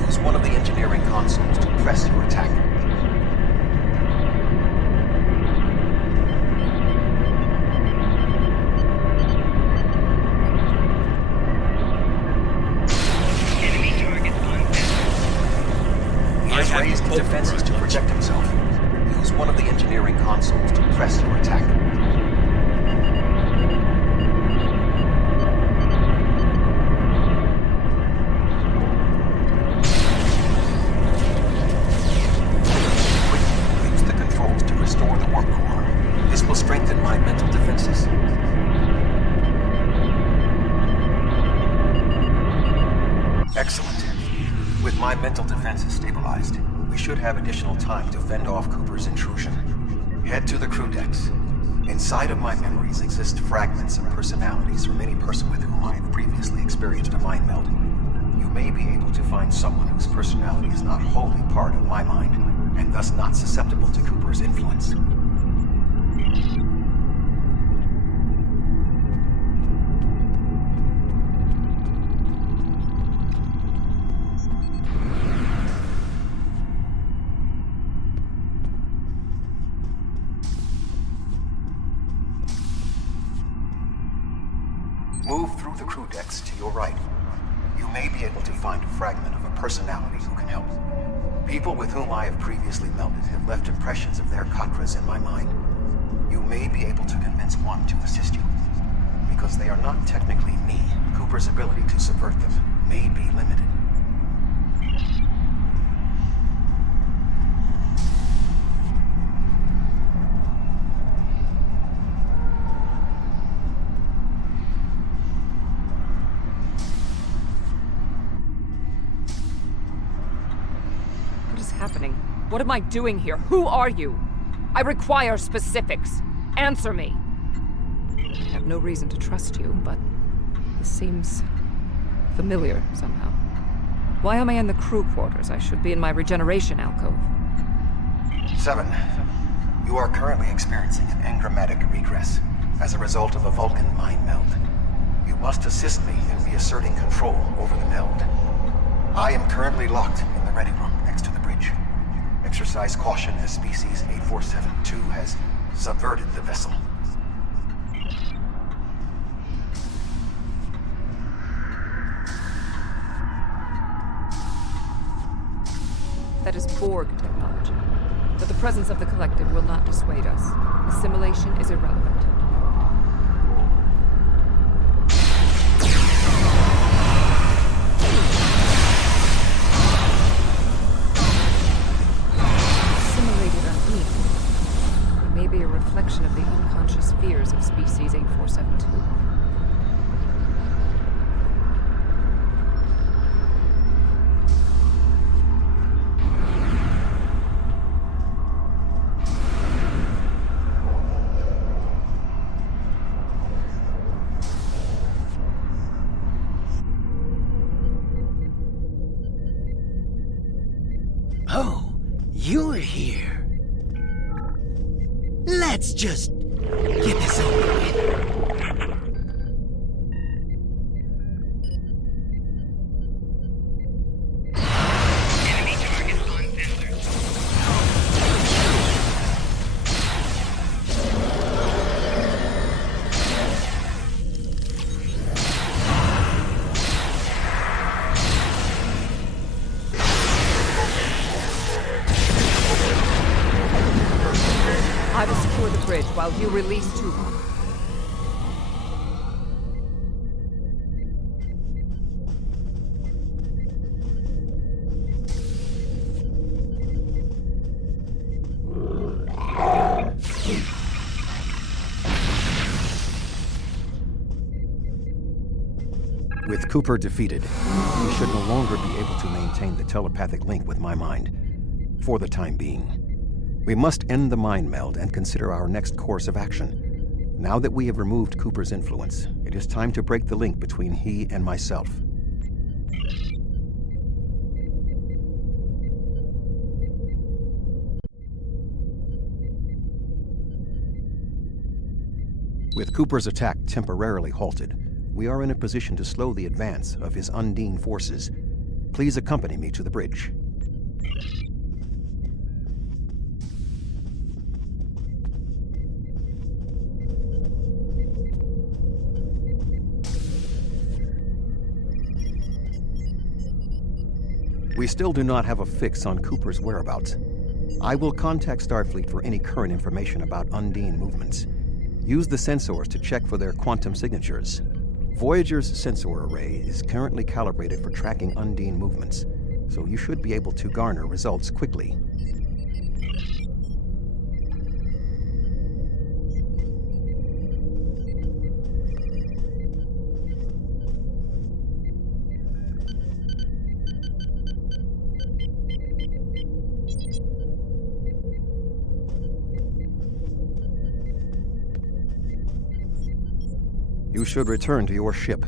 Use one of the engineering consoles to press your attack. Enemy target on test. He has raised the defenses to protect himself. Use one of the engineering consoles to press your attack. Strengthen my mental defenses. Excellent. With my mental defenses stabilized, we should have additional time to fend off Cooper's intrusion. Head to the crew decks. Inside of my memories exist fragments of personalities from any person with whom I have previously experienced a mind meld. You may be able to find someone whose personality is not wholly part of my mind, and thus not susceptible to Cooper's influence. Move through the crew decks to your right. You may be able to find a fragment of a personality who can help. People with whom I have previously melded have left impressions of their Katras in my mind. You may be able to convince one to assist you. Because they are not technically me, Cooper's ability to subvert them may be limited. What is happening? What am I doing here? Who are you? I require specifics. Answer me. I have no reason to trust you, but this seems familiar somehow. Why am I in the crew quarters? I should be in my regeneration alcove. 7. You are currently experiencing an engrammatic regress as a result of a Vulcan mind meld. You must assist me in reasserting control over the meld. I am currently locked in the ready room next to the bridge. Exercise caution as Species 8472 has subverted the vessel. That is Borg technology. But the presence of the Collective will not dissuade us. Assimilation is irrelevant. Assimilated Undine. It may be a reflection of the unconscious fears of Species 8472. Oh, you're here. Let's just get this over with. I will secure the bridge while you release Tuvok. With Cooper defeated, we should no longer be able to maintain the telepathic link with my mind, for the time being. We must end the mind meld and consider our next course of action. Now that we have removed Cooper's influence, it is time to break the link between he and myself. With Cooper's attack temporarily halted, we are in a position to slow the advance of his Undine forces. Please accompany me to the bridge. We still do not have a fix on Cooper's whereabouts. I will contact Starfleet for any current information about Undine movements. Use the sensors to check for their quantum signatures. Voyager's sensor array is currently calibrated for tracking Undine movements, so you should be able to garner results quickly. You should return to your ship.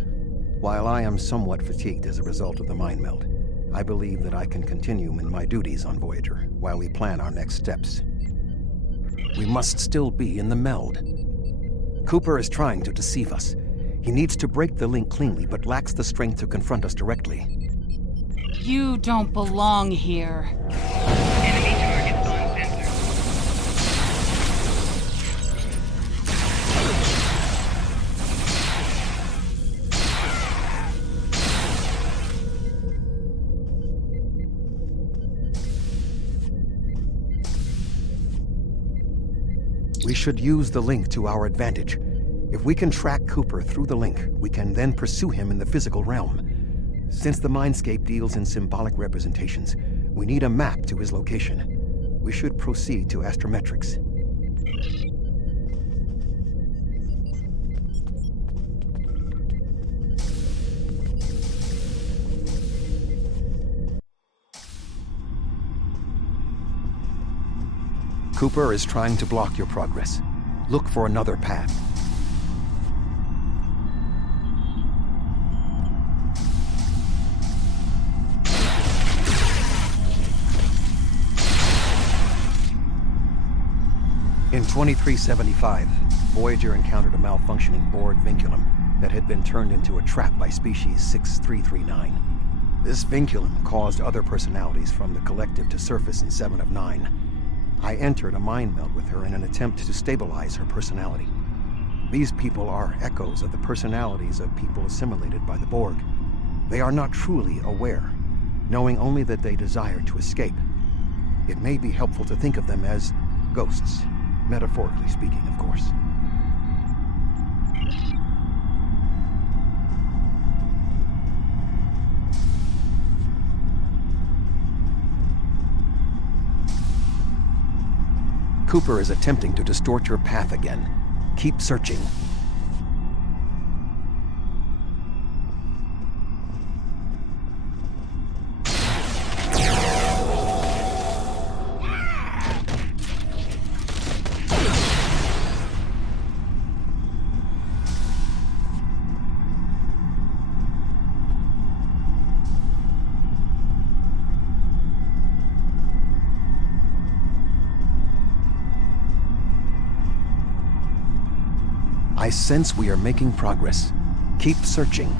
While I am somewhat fatigued as a result of the mind meld, I believe that I can continue in my duties on Voyager while we plan our next steps. We must still be in the meld. Cooper is trying to deceive us. He needs to break the link cleanly, but lacks the strength to confront us directly. You don't belong here. Enemy targets on sensor. We should use the link to our advantage. If we can track Cooper through the link, we can then pursue him in the physical realm. Since the Mindscape deals in symbolic representations, we need a map to his location. We should proceed to astrometrics. Cooper is trying to block your progress. Look for another path. In 2375, Voyager encountered a malfunctioning Borg vinculum that had been turned into a trap by species 6339. This vinculum caused other personalities from the Collective to surface in 7 of 9. I entered a mind meld with her in an attempt to stabilize her personality. These people are echoes of the personalities of people assimilated by the Borg. They are not truly aware, knowing only that they desire to escape. It may be helpful to think of them as ghosts, metaphorically speaking, of course. Cooper is attempting to distort your path again. Keep searching. I sense we are making progress. Keep searching.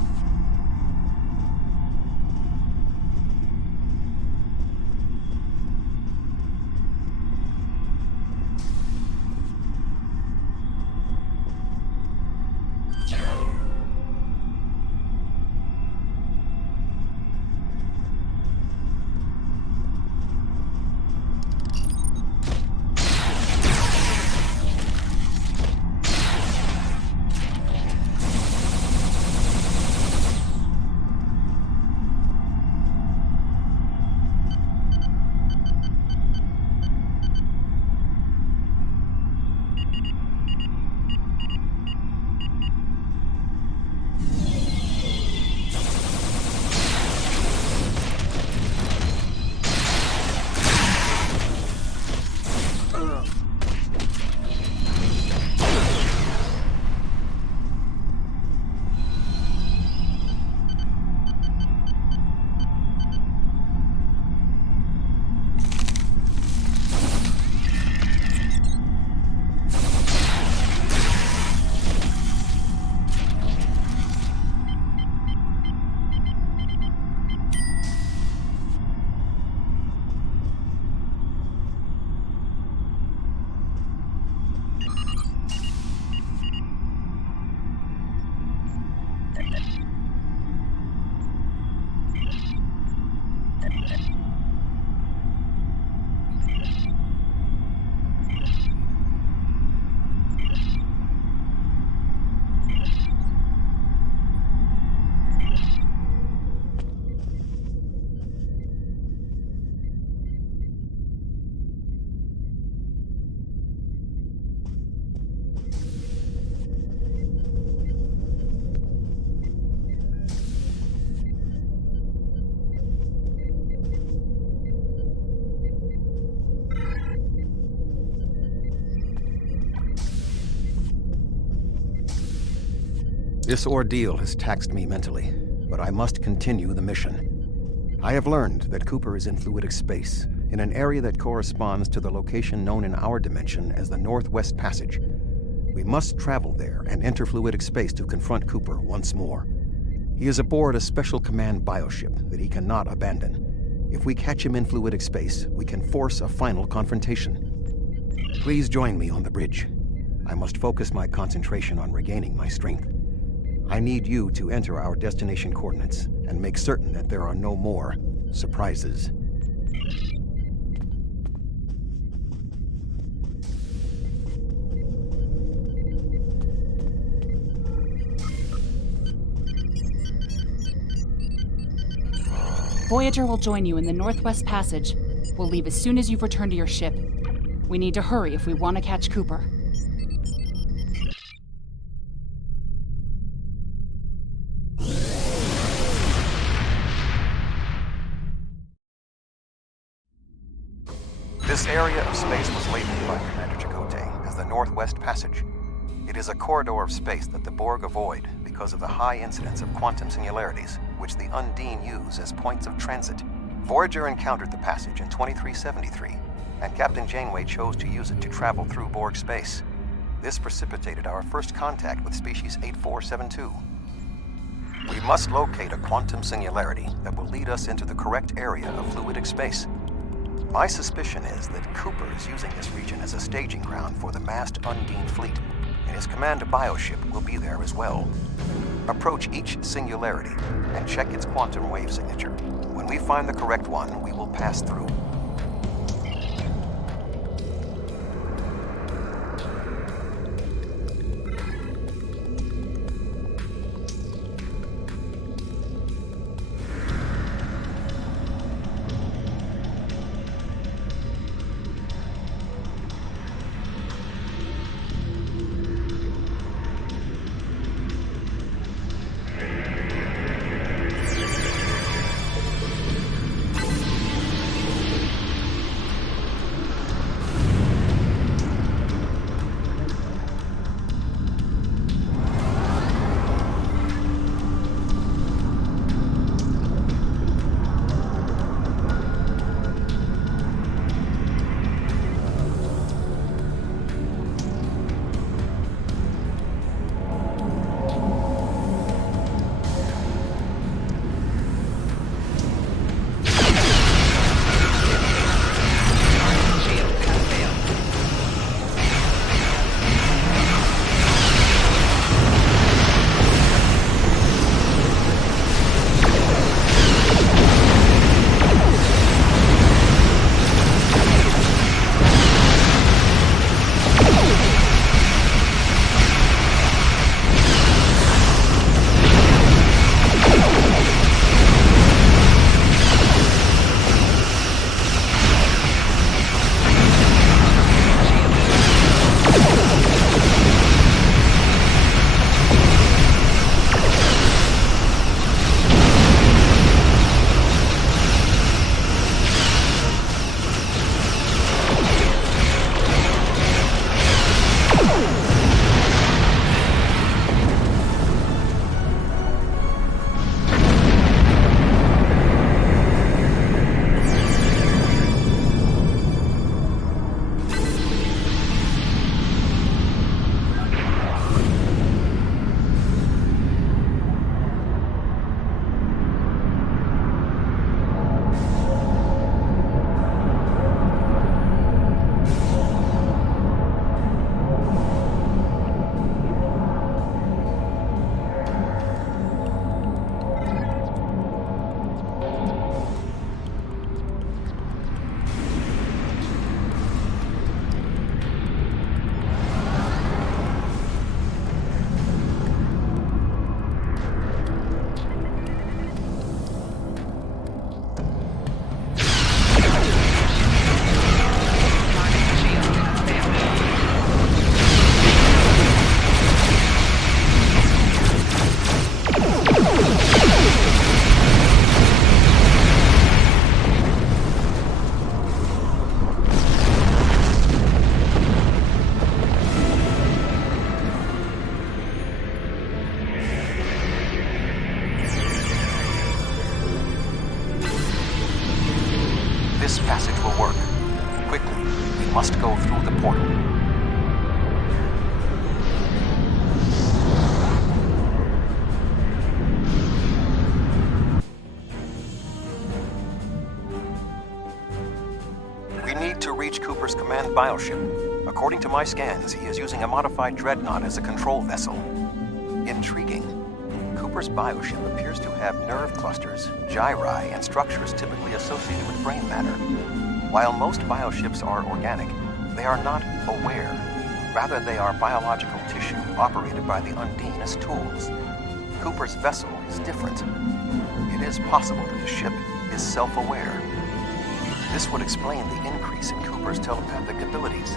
This ordeal has taxed me mentally, but I must continue the mission. I have learned that Cooper is in fluidic space, in an area that corresponds to the location known in our dimension as the Northwest Passage. We must travel there and enter fluidic space to confront Cooper once more. He is aboard a special command bioship that he cannot abandon. If we catch him in fluidic space, we can force a final confrontation. Please join me on the bridge. I must focus my concentration on regaining my strength. I need you to enter our destination coordinates and make certain that there are no more surprises. Voyager will join you in the Northwest Passage. We'll leave as soon as you've returned to your ship. We need to hurry if we want to catch Cooper. This area of space was labeled by Commander Chakotay as the Northwest Passage. It is a corridor of space that the Borg avoid because of the high incidence of quantum singularities, which the Undine use as points of transit. Voyager encountered the passage in 2373, and Captain Janeway chose to use it to travel through Borg space. This precipitated our first contact with species 8472. We must locate a quantum singularity that will lead us into the correct area of fluidic space. My suspicion is that Cooper is using this region as a staging ground for the massed Undine fleet, and his command bioship will be there as well. Approach each singularity and check its quantum wave signature. When we find the correct one, we will pass through. This passage will work. Quickly, we must go through the portal. We need to reach Cooper's command bioship. According to my scans, he is using a modified dreadnought as a control vessel. Intriguing. Cooper's bioship appears to have nerve clusters, gyri, and structures typically associated with brain matter. While most bioships are organic, they are not aware. Rather, they are biological tissue operated by the Undine as tools. Cooper's vessel is different. It is possible that the ship, is self-aware. This would explain the increase in Cooper's telepathic abilities.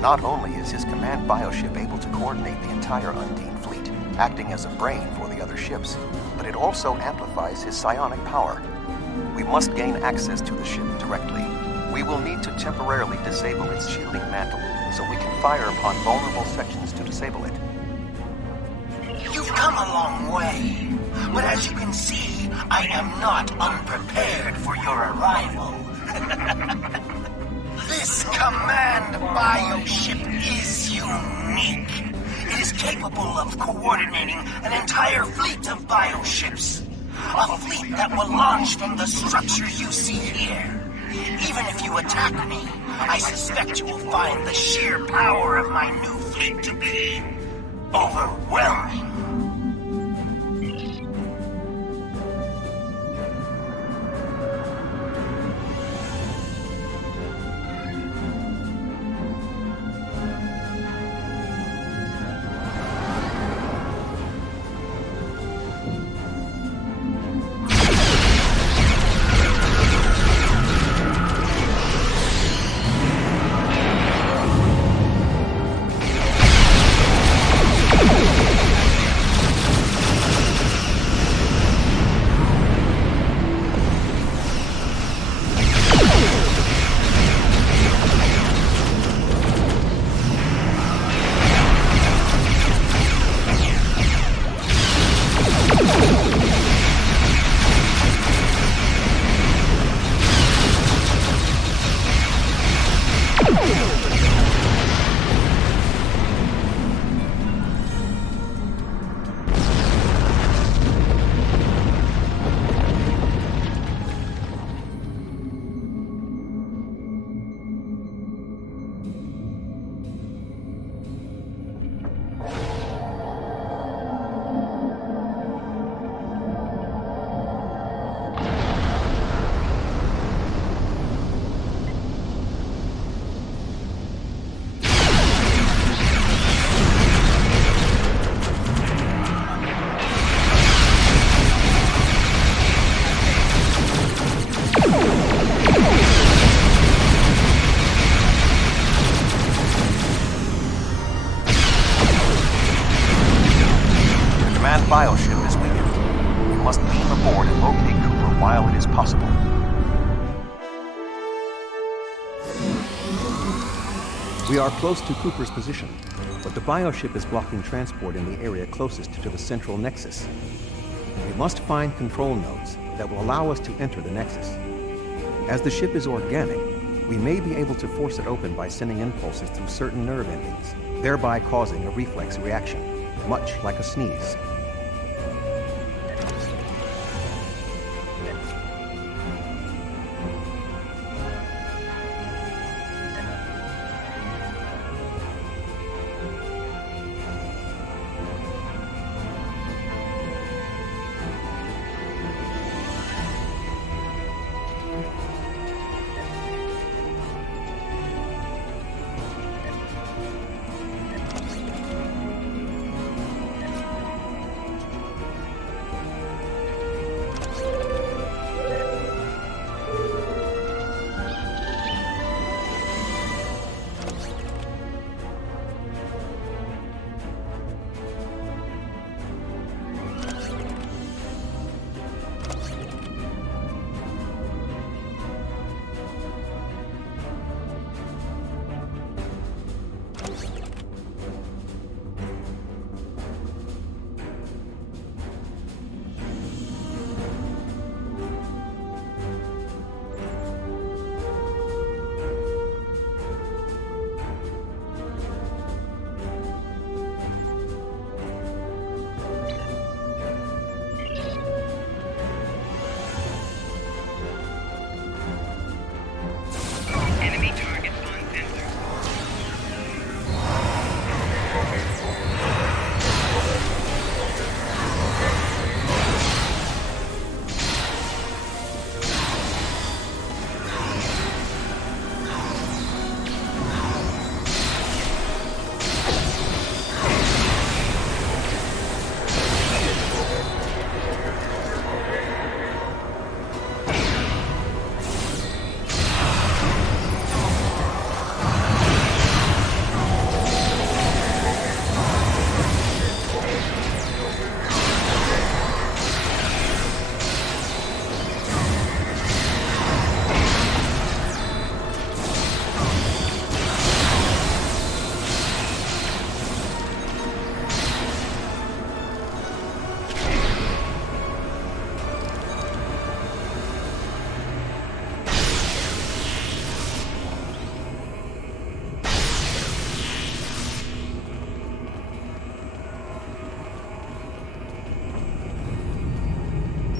Not only is his command bioship able to coordinate the entire Undine fleet, acting as a brain for the other ships, but it also amplifies his psionic power. We must gain access to the ship directly. We will need to temporarily disable its shielding mantle, so we can fire upon vulnerable sections to disable it. You've come a long way, but as you can see, I am not unprepared for your arrival. This command bioship is unique. It is capable of coordinating an entire fleet of bioships. A fleet that will launch from the structure you see here. Even if you attack me, I suspect you will find the sheer power of my new fleet to be overwhelming. Bioship is weakened. We must beam aboard and locate Cooper while it is possible. We are close to Cooper's position, but the bioship is blocking transport in the area closest to the central nexus. We must find control nodes that will allow us to enter the nexus. As the ship is organic, we may be able to force it open by sending impulses through certain nerve endings, thereby causing a reflex reaction, much like a sneeze.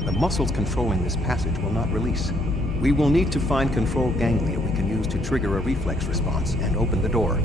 The muscles controlling this passage will not release. We will need to find control ganglia we can use to trigger a reflex response and open the door.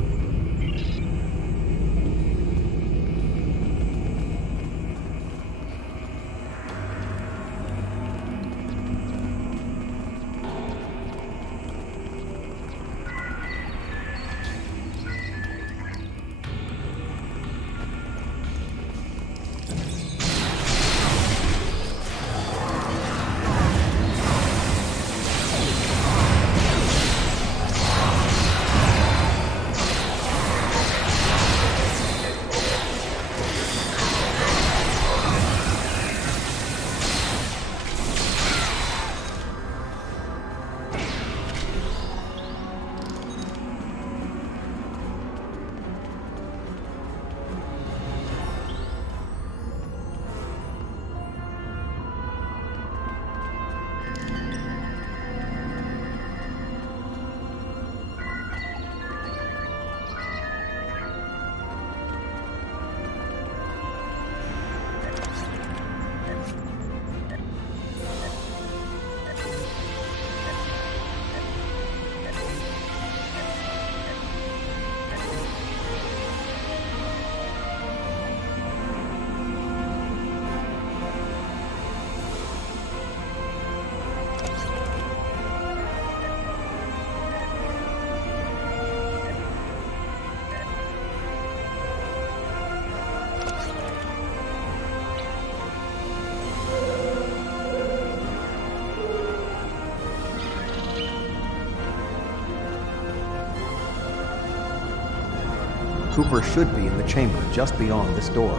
Cooper should be in the chamber just beyond this door.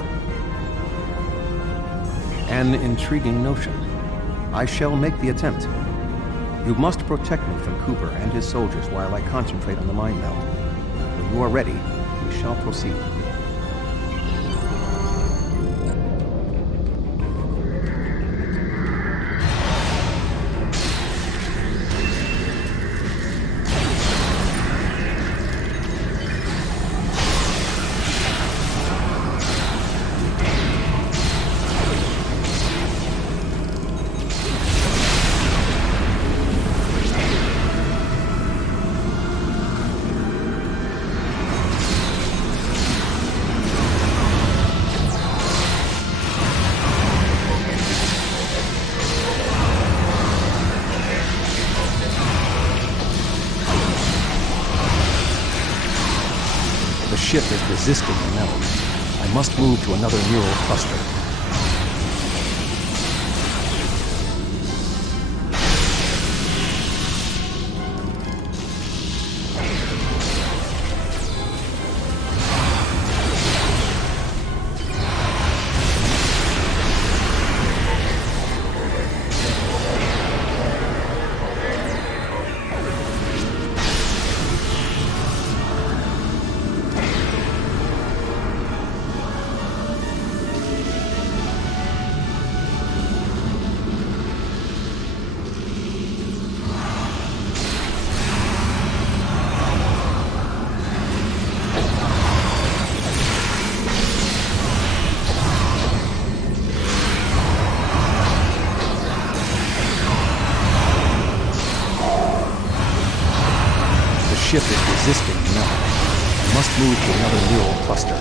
An intriguing notion. I shall make the attempt. You must protect me from Cooper and his soldiers while I concentrate on the mind meld. When you are ready, we shall proceed. The ship is resisting the meld. I must move to another neural cluster. The ship is resisting the meld. I must move to another neural cluster.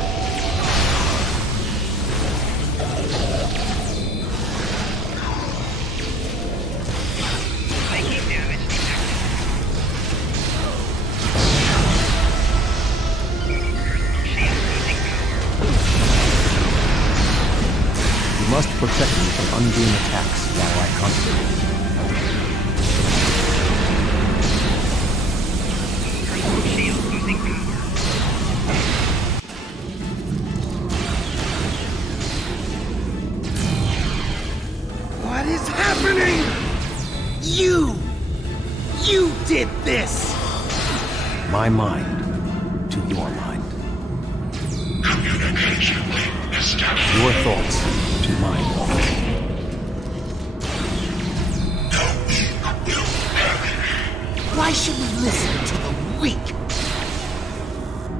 You must protect me from Undine attacks while I concentrate. What is happening? You did this! My mind to your mind. Communication established. Your thoughts to my thoughts. Why should we listen to the weak?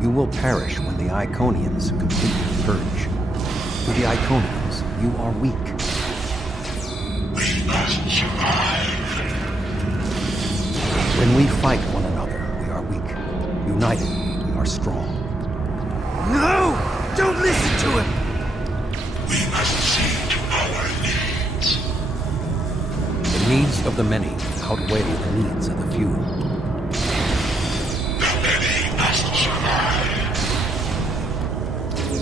You will perish when the Iconians completely purge. To the Iconians, you are weak. We When we fight one another, we are weak. United, we are strong. No! Don't listen to him! We must see to our needs. The needs of the many outweigh the needs of the few. The many must survive.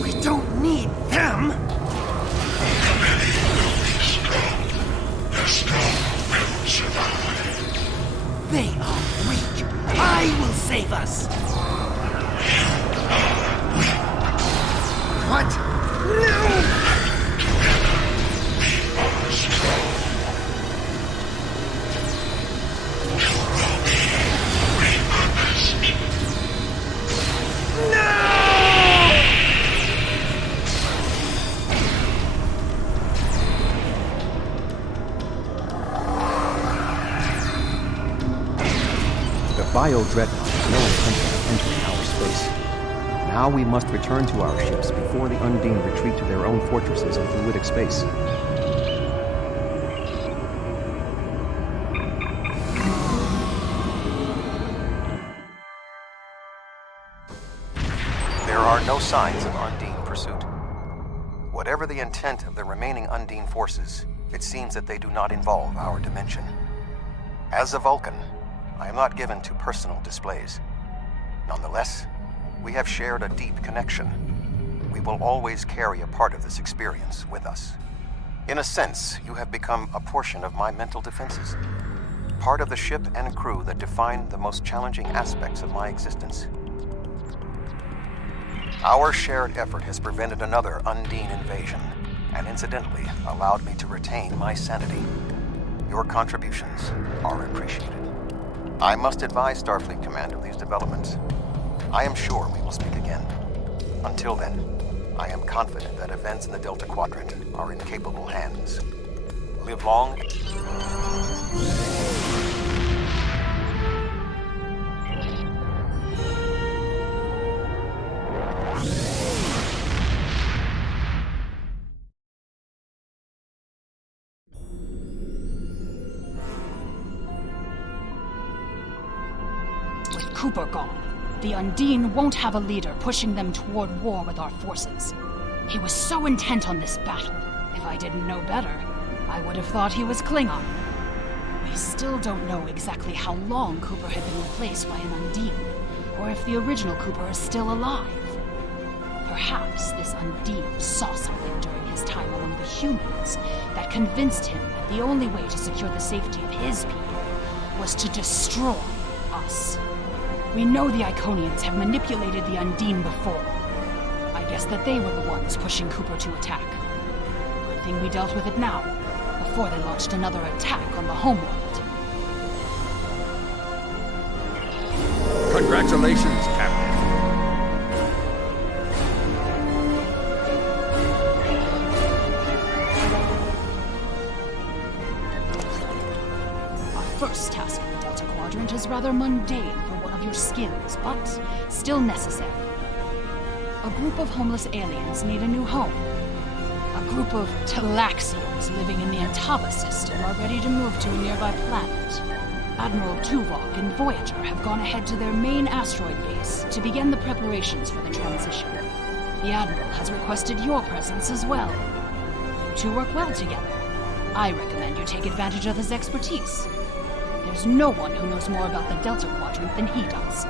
We don't need them! The many will be strong. The strong will survive. They are weak. I will save us! What? No! Bio-Dreadnought has no intention of entering our space. Now we must return to our ships before the Undine retreat to their own fortresses in fluidic space. There are no signs of Undine pursuit. Whatever the intent of the remaining Undine forces, it seems that they do not involve our dimension. As a Vulcan, I am not given to personal displays. Nonetheless, we have shared a deep connection. We will always carry a part of this experience with us. In a sense, you have become a portion of my mental defenses. Part of the ship and crew that define the most challenging aspects of my existence. Our shared effort has prevented another Undine invasion, and incidentally allowed me to retain my sanity. Your contributions are appreciated. I must advise Starfleet Command of these developments. I am sure we will speak again. Until then, I am confident that events in the Delta Quadrant are in capable hands. Live long. With Cooper gone, the Undine won't have a leader pushing them toward war with our forces. He was so intent on this battle. If I didn't know better, I would have thought he was Klingon. We still don't know exactly how long Cooper had been replaced by an Undine, or if the original Cooper is still alive. Perhaps this Undine saw something during his time among the humans that convinced him that the only way to secure the safety of his people was to destroy us. We know the Iconians have manipulated the Undine before. I guess that they were the ones pushing Cooper to attack. Good thing we dealt with it now, before they launched another attack on the homeworld. Congratulations, Captain. Our first task in the Delta Quadrant is rather mundane for one of your skills, but still necessary. A group of homeless aliens need a new home. A group of Talaxians living in the Antaba system are ready to move to a nearby planet. Admiral Tuvok and Voyager have gone ahead to their main asteroid base to begin the preparations for the transition. The Admiral has requested your presence as well. You two work well together. I recommend you take advantage of his expertise. There's no one who knows more about the Delta Quadrant than he does.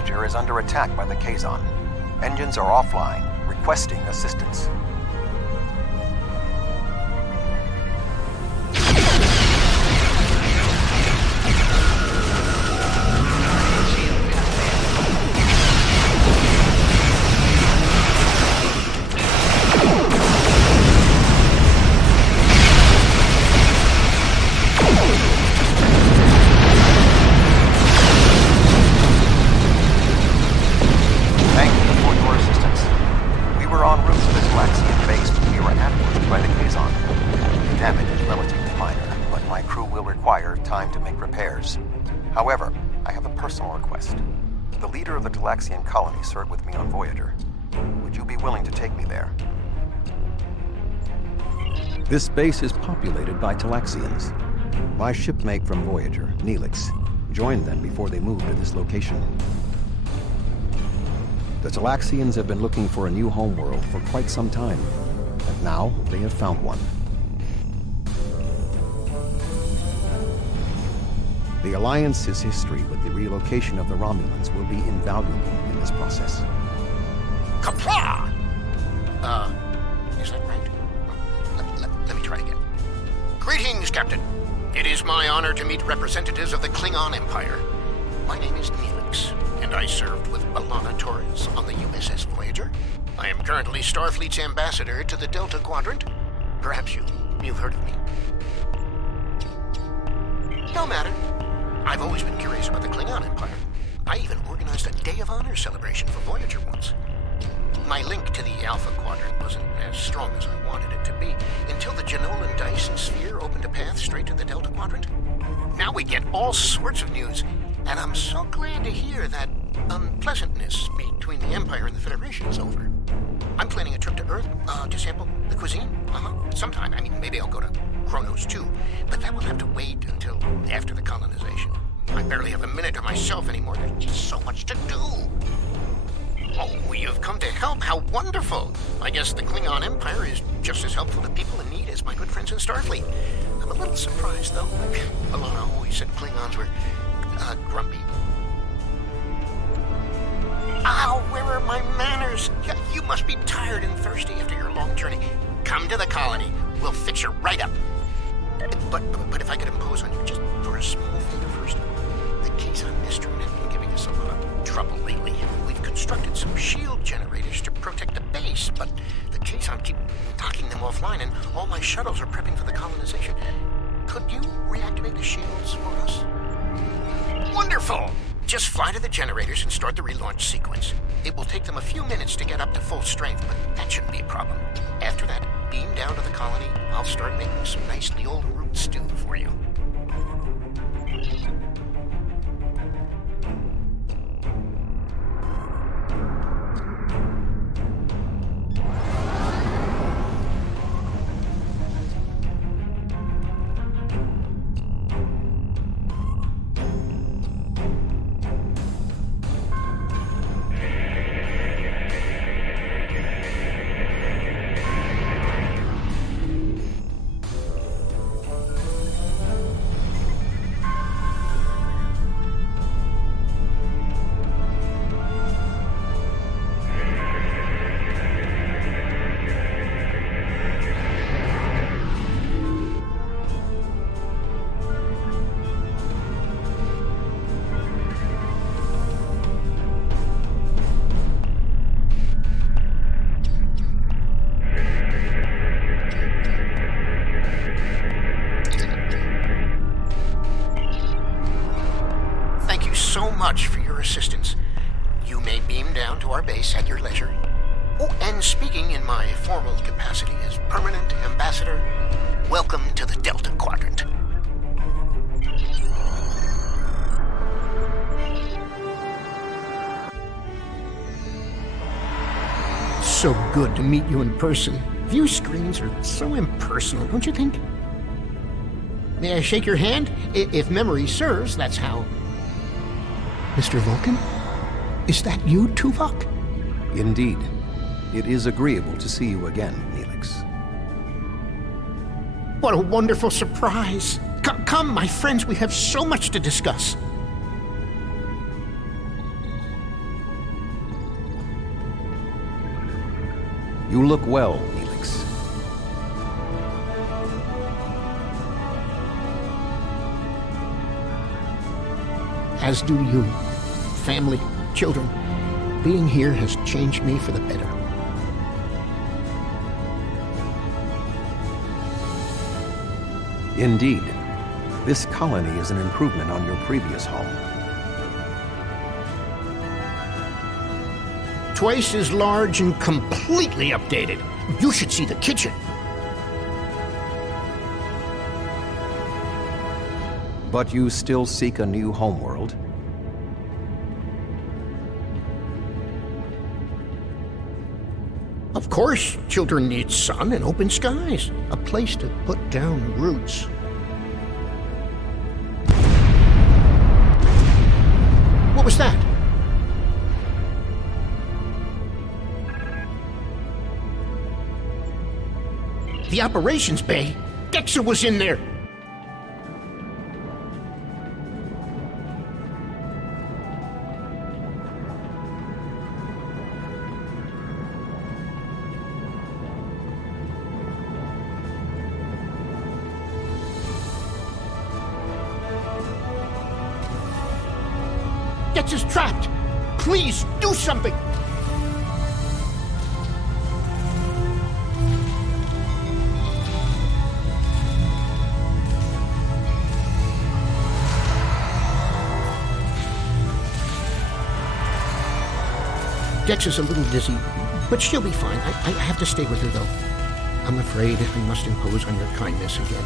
Voyager is under attack by the Kazon. Engines are offline, requesting assistance. However, I have a personal request. The leader of the Talaxian colony served with me on Voyager. Would you be willing to take me there? This base is populated by Talaxians. My shipmate from Voyager, Neelix, joined them before they moved to this location. The Talaxians have been looking for a new homeworld for quite some time, and now they have found one. The Alliance's history with the relocation of the Romulans will be invaluable in this process. Kapla! Is that right? Let me try again. Greetings, Captain. It is my honor to meet representatives of the Klingon Empire. My name is Neelix, and I served with B'Elanna Torres on the USS Voyager. I am currently Starfleet's ambassador to the Delta Quadrant. Perhaps you've heard of me. No matter. I've always been curious about the Klingon Empire. I even organized a Day of Honor celebration for Voyager once. My link to the Alpha Quadrant wasn't as strong as I wanted it to be until the Jenolan Dyson Sphere opened a path straight to the Delta Quadrant. Now we get all sorts of news, and I'm so glad to hear that unpleasantness between the Empire and the Federation is over. I'm planning a trip to Earth to sample the cuisine. Sometime. I mean, maybe I'll go to Kronos too, but that will have to wait until after the colonization. I barely have a minute to myself anymore. There's just so much to do. Oh, you've come to help. How wonderful. I guess the Klingon Empire is just as helpful to people in need as my good friends in Starfleet. I'm a little surprised, though. Like B'Elanna always said Klingons were grumpy. Ow, where are my manners? You must be tired and thirsty after your long journey. Come to the colony. We'll fix you right up. But if I could impose on you just for a small favor first. The Kazon Mystery have been giving us a lot of trouble lately. We've constructed some shield generators to protect the base, but the Kazon keep knocking them offline, and all my shuttles are prepping for the colonization. Could you reactivate the shields for us? Wonderful! Just fly to the generators and start the relaunch sequence. It will take them a few minutes to get up to full strength, but that shouldn't be a problem. After that, beam down to the colony. I'll start making some nice old root stew for you. Much for your assistance. You may beam down to our base at your leisure. Oh, and speaking in my formal capacity as permanent ambassador, welcome to the Delta Quadrant. So good to meet you in person. View screens are so impersonal, don't you think? May I shake your hand? If memory serves, that's how. Mr. Vulcan? Is that you, Tuvok? Indeed. It is agreeable to see you again, Neelix. What a wonderful surprise! Come, my friends, we have so much to discuss. You look well, Neelix. As do you. Family, children. Being here has changed me for the better. Indeed. This colony is an improvement on your previous home. Twice as large and completely updated. You should see the kitchen. But you still seek a new homeworld? Of course, children need sun and open skies. A place to put down roots. What was that? The operations bay? Dexter was in there! Dexter's trapped! Please, do something! Dex is a little dizzy, but she'll be fine. I have to stay with her, though. I'm afraid I must impose on your kindness again.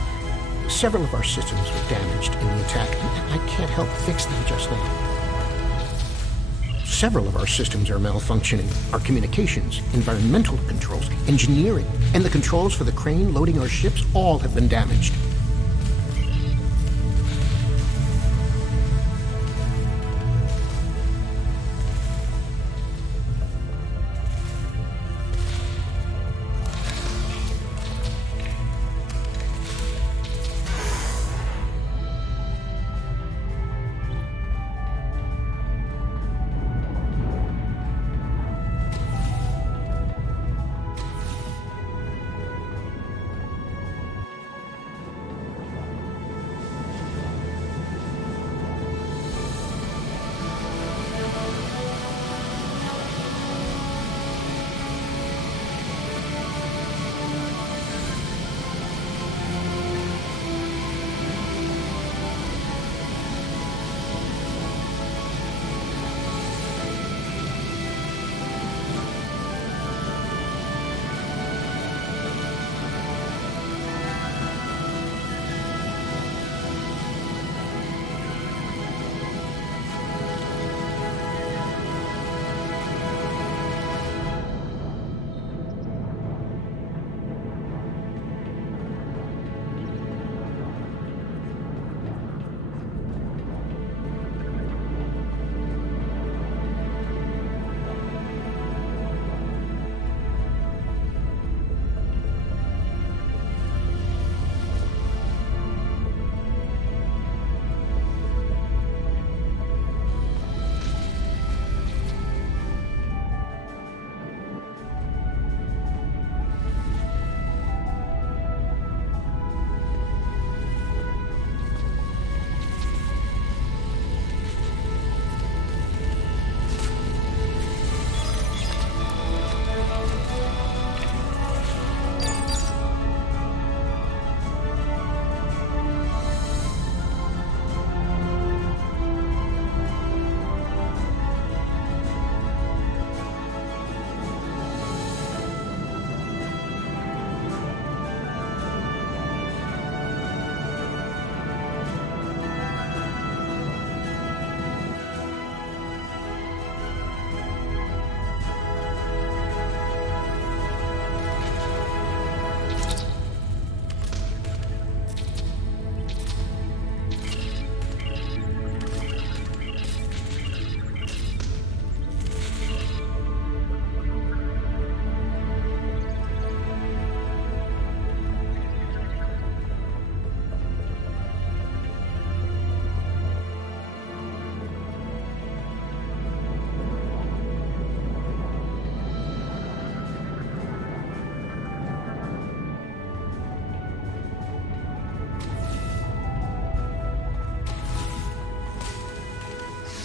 Several of our systems were damaged in the attack, and I can't help fix them just now. Several of our systems are malfunctioning. Our communications, environmental controls, engineering, and the controls for the crane loading our ships all have been damaged.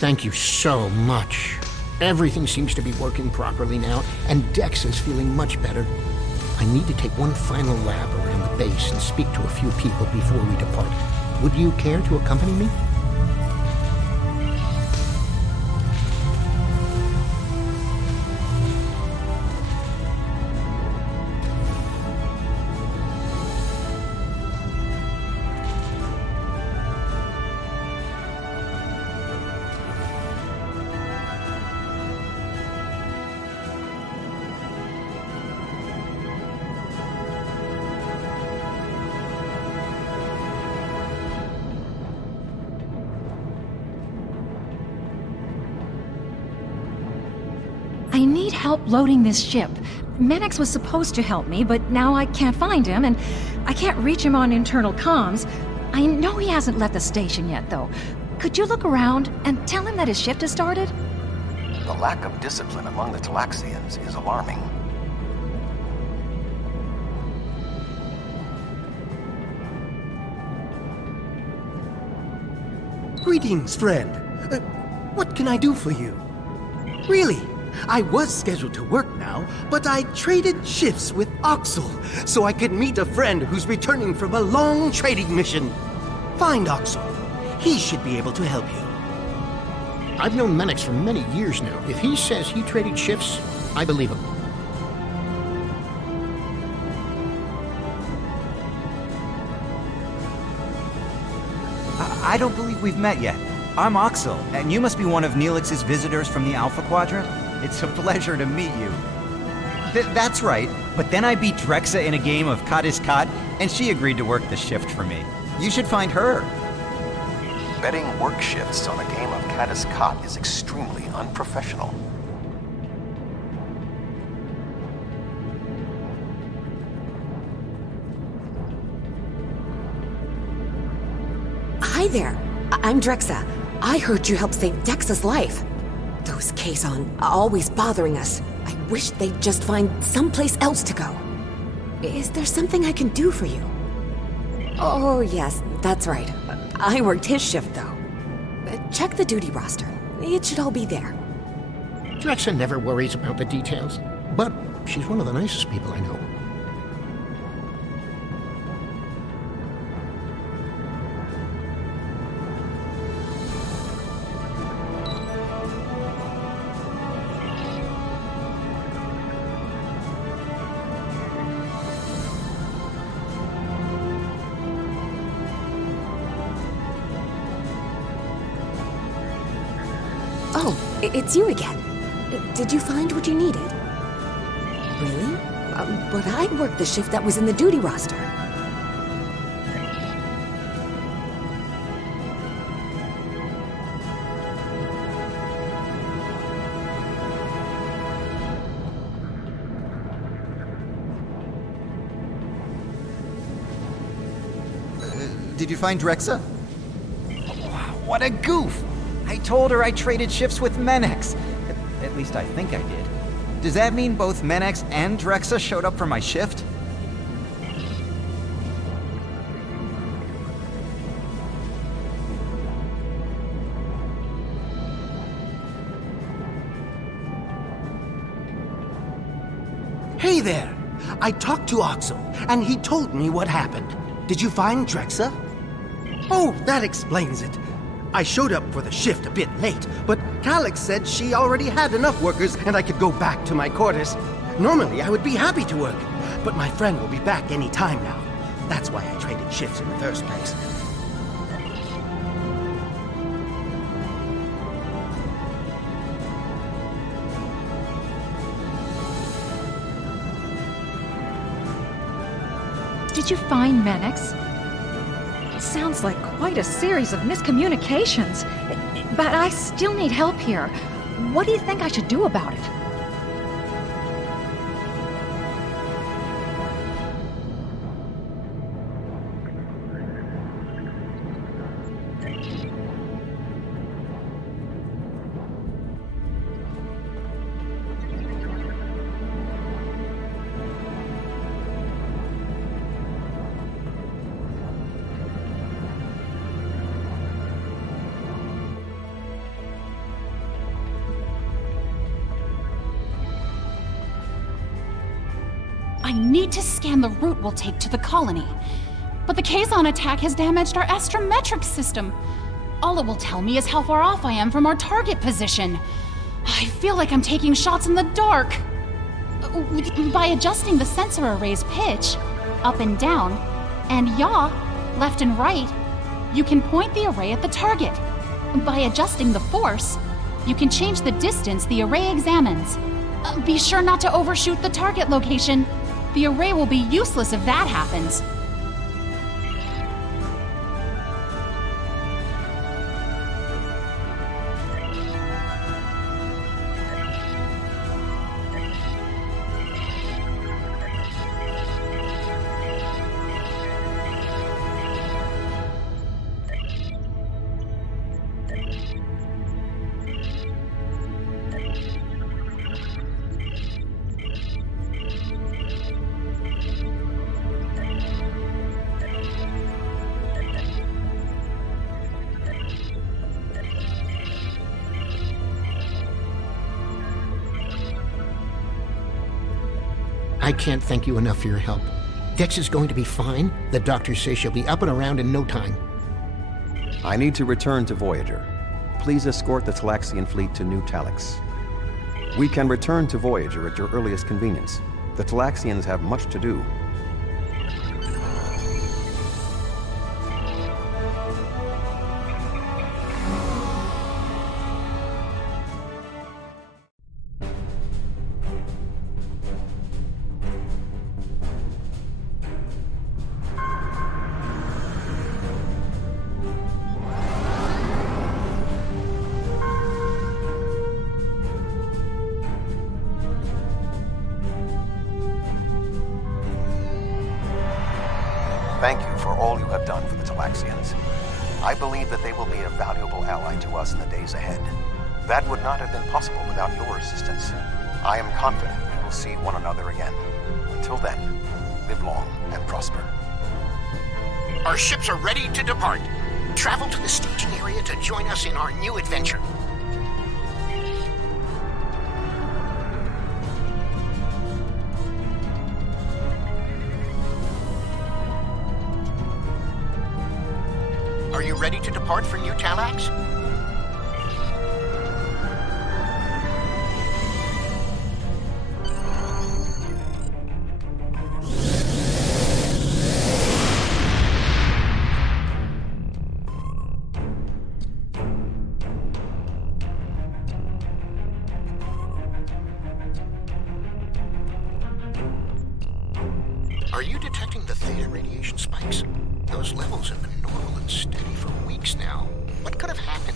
Thank you so much. Everything seems to be working properly now, and Dex is feeling much better. I need to take one final lap around the base and speak to a few people before we depart. Would you care to accompany me? I need help loading this ship. Menix was supposed to help me, but now I can't find him, and I can't reach him on internal comms. I know he hasn't left the station yet, though. Could you look around and tell him that his shift has started? The lack of discipline among the Talaxians is alarming. Greetings, friend. What can I do for you? Really, I was scheduled to work now, but I traded shifts with Oxel so I could meet a friend who's returning from a long trading mission. Find Oxel. He should be able to help you. I've known Menix for many years now. If he says he traded shifts, I believe him. I don't believe we've met yet. I'm Oxel, and you must be one of Neelix's visitors from the Alpha Quadrant. It's a pleasure to meet you. That's right, but then I beat Drexa in a game of Kat is Kat, and she agreed to work the shift for me. You should find her. Betting work shifts on a game of Cat is Caught is extremely unprofessional. Hi there. I'm Drexa. I heard you helped save Dexa's life. Those Kazon are always bothering us. I wish they'd just find someplace else to go. Is there something I can do for you? Oh, yes, that's right. I worked his shift, though. Check the duty roster. It should all be there. Drexa never worries about the details, but she's one of the nicest people I know. Oh, it's you again. Did you find what you needed? Really? But I worked the shift that was in the duty roster. Did you find Drexa? What a goof! I told her I traded shifts with Menix. At least I think I did. Does that mean both Menix and Drexa showed up for my shift? Hey there! I talked to Oxel, and he told me what happened. Did you find Drexa? Oh, that explains it. I showed up for the shift a bit late, but Calyx said she already had enough workers and I could go back to my quarters. Normally, I would be happy to work, but my friend will be back any time now. That's why I traded shifts in the first place. Did you find Menix? It sounds like quite a series of miscommunications. But I still need help here. What do you think I should do about it? I need to scan the route we'll take to the colony. But the Kazon attack has damaged our astrometric system. All it will tell me is how far off I am from our target position. I feel like I'm taking shots in the dark. By adjusting the sensor array's pitch, up and down, and yaw, left and right, you can point the array at the target. By adjusting the force, you can change the distance the array examines. Be sure not to overshoot the target location. The array will be useless if that happens. I can't thank you enough for your help. Dex is going to be fine. The doctors say she'll be up and around in no time. I need to return to Voyager. Please escort the Talaxian fleet to New Talix. We can return to Voyager at your earliest convenience. The Talaxians have much to do. Thank you for all you have done for the Talaxians. I believe that they will be a valuable ally to us in the days ahead. That would not have been possible without your assistance. I am confident we will see one another again. Until then, live long and prosper. Our ships are ready to depart. Travel to the staging area to join us in our new adventure. Are you ready to depart for New Talax? Are you detecting the theta radiation spikes? Those levels have been normal and steady for weeks now. What could have happened?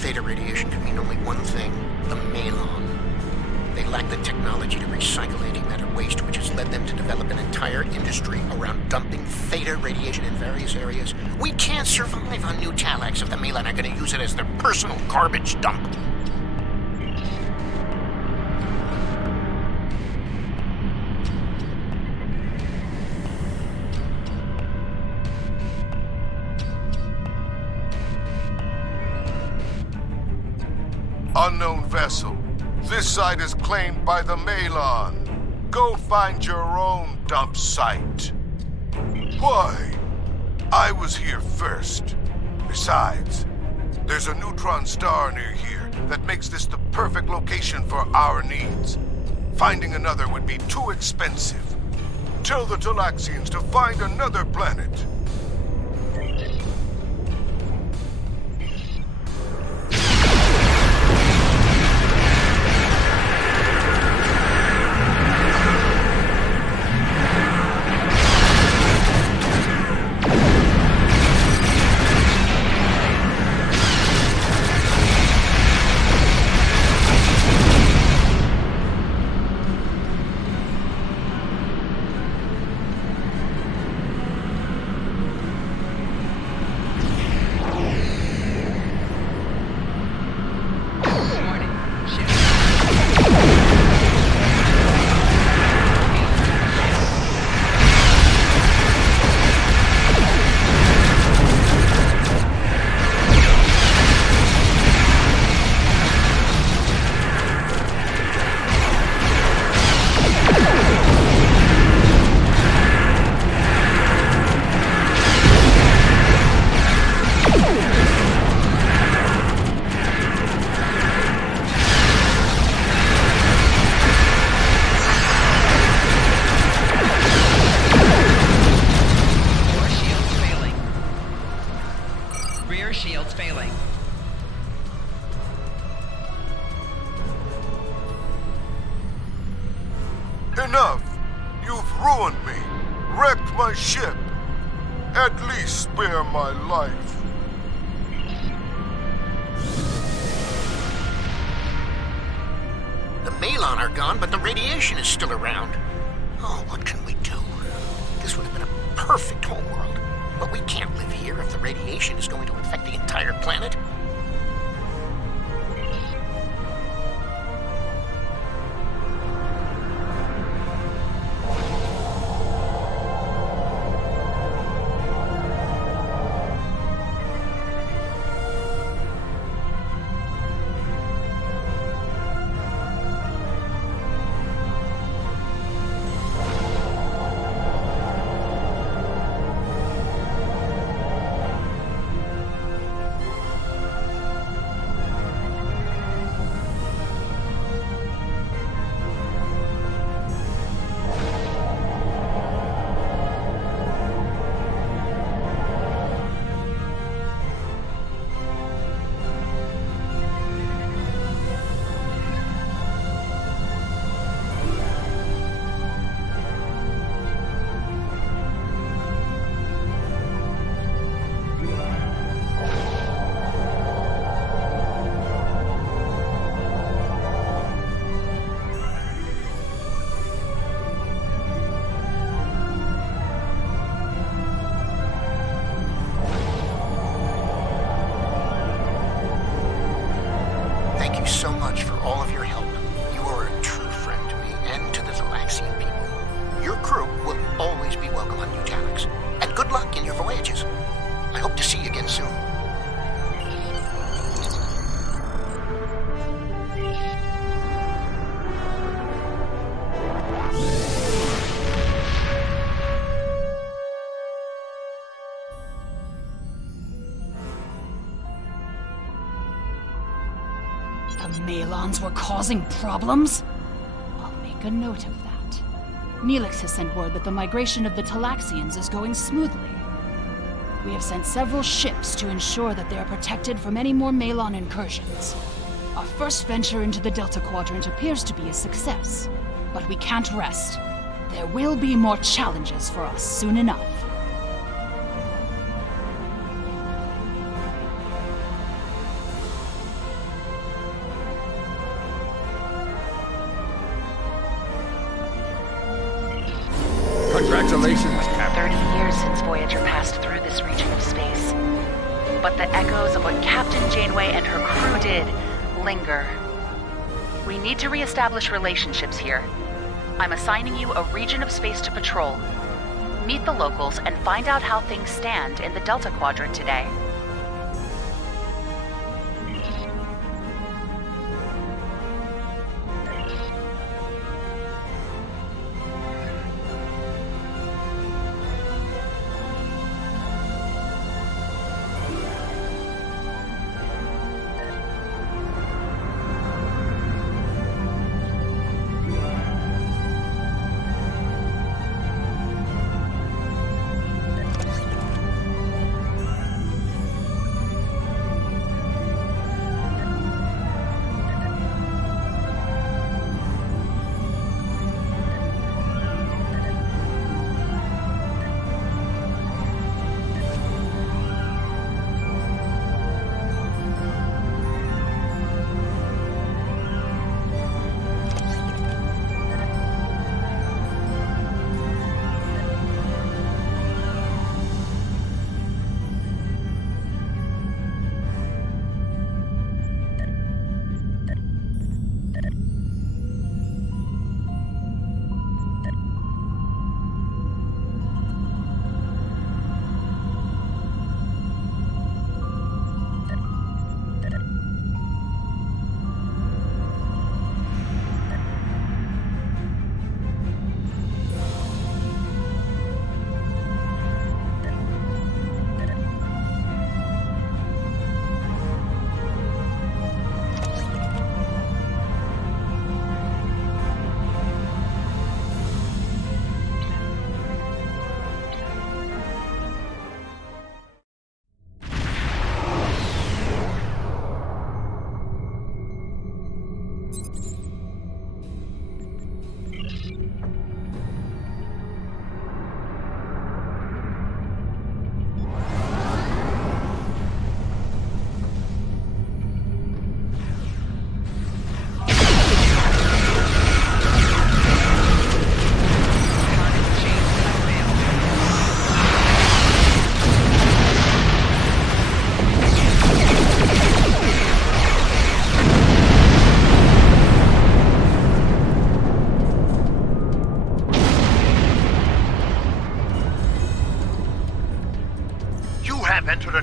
Theta radiation can mean only one thing: the Malon. They lack the technology to recycle antimatter waste, which has led them to develop an entire industry around dumping theta radiation in various areas. We can't survive on New Talax if the Malon are going to use it as their personal garbage dump. Unknown vessel. This site is claimed by the Malon. Go find your own dump site. Why? I was here first. Besides, there's a neutron star near here that makes this the perfect location for our needs. Finding another would be too expensive. Tell the Talaxians to find another planet. Enough! You've ruined me, wrecked my ship. At least spare my life. The Malon are gone, but the radiation is still around. Oh, what can we do? This would have been a perfect homeworld. But we can't live here if the radiation is going to infect the entire planet. Thank you so much for all of your help. You are a true friend to me and to the Thalaxian people. Your crew will always be welcome on New Talix. And good luck in your voyages. I hope to see you again soon. The Malons were causing problems? I'll make a note of that. Neelix has sent word that the migration of the Talaxians is going smoothly. We have sent several ships to ensure that they are protected from any more Malon incursions. Our first venture into the Delta Quadrant appears to be a success, but we can't rest. There will be more challenges for us soon enough. Congratulations, Captain. 30 years since Voyager passed through this region of space. But the echoes of what Captain Janeway and her crew did linger. We need to reestablish relationships here. I'm assigning you a region of space to patrol. Meet the locals and find out how things stand in the Delta Quadrant today.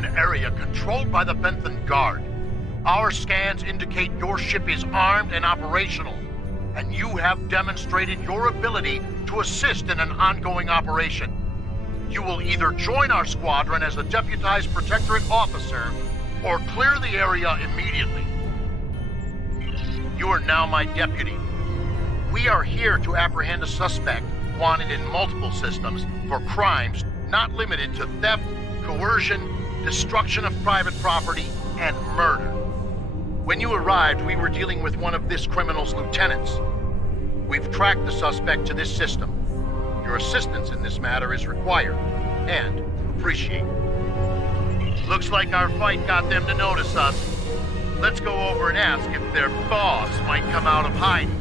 an area controlled by the Benthan Guard. Our scans indicate your ship is armed and operational, and you have demonstrated your ability to assist in an ongoing operation. You will either join our squadron as a deputized Protectorate officer, or clear the area immediately. You are now my deputy. We are here to apprehend a suspect wanted in multiple systems for crimes not limited to theft, coercion, destruction of private property, and murder. When you arrived, we were dealing with one of this criminal's lieutenants. We've tracked the suspect to this system. Your assistance in this matter is required, and appreciated. Looks like our fight got them to notice us. Let's go over and ask if their boss might come out of hiding.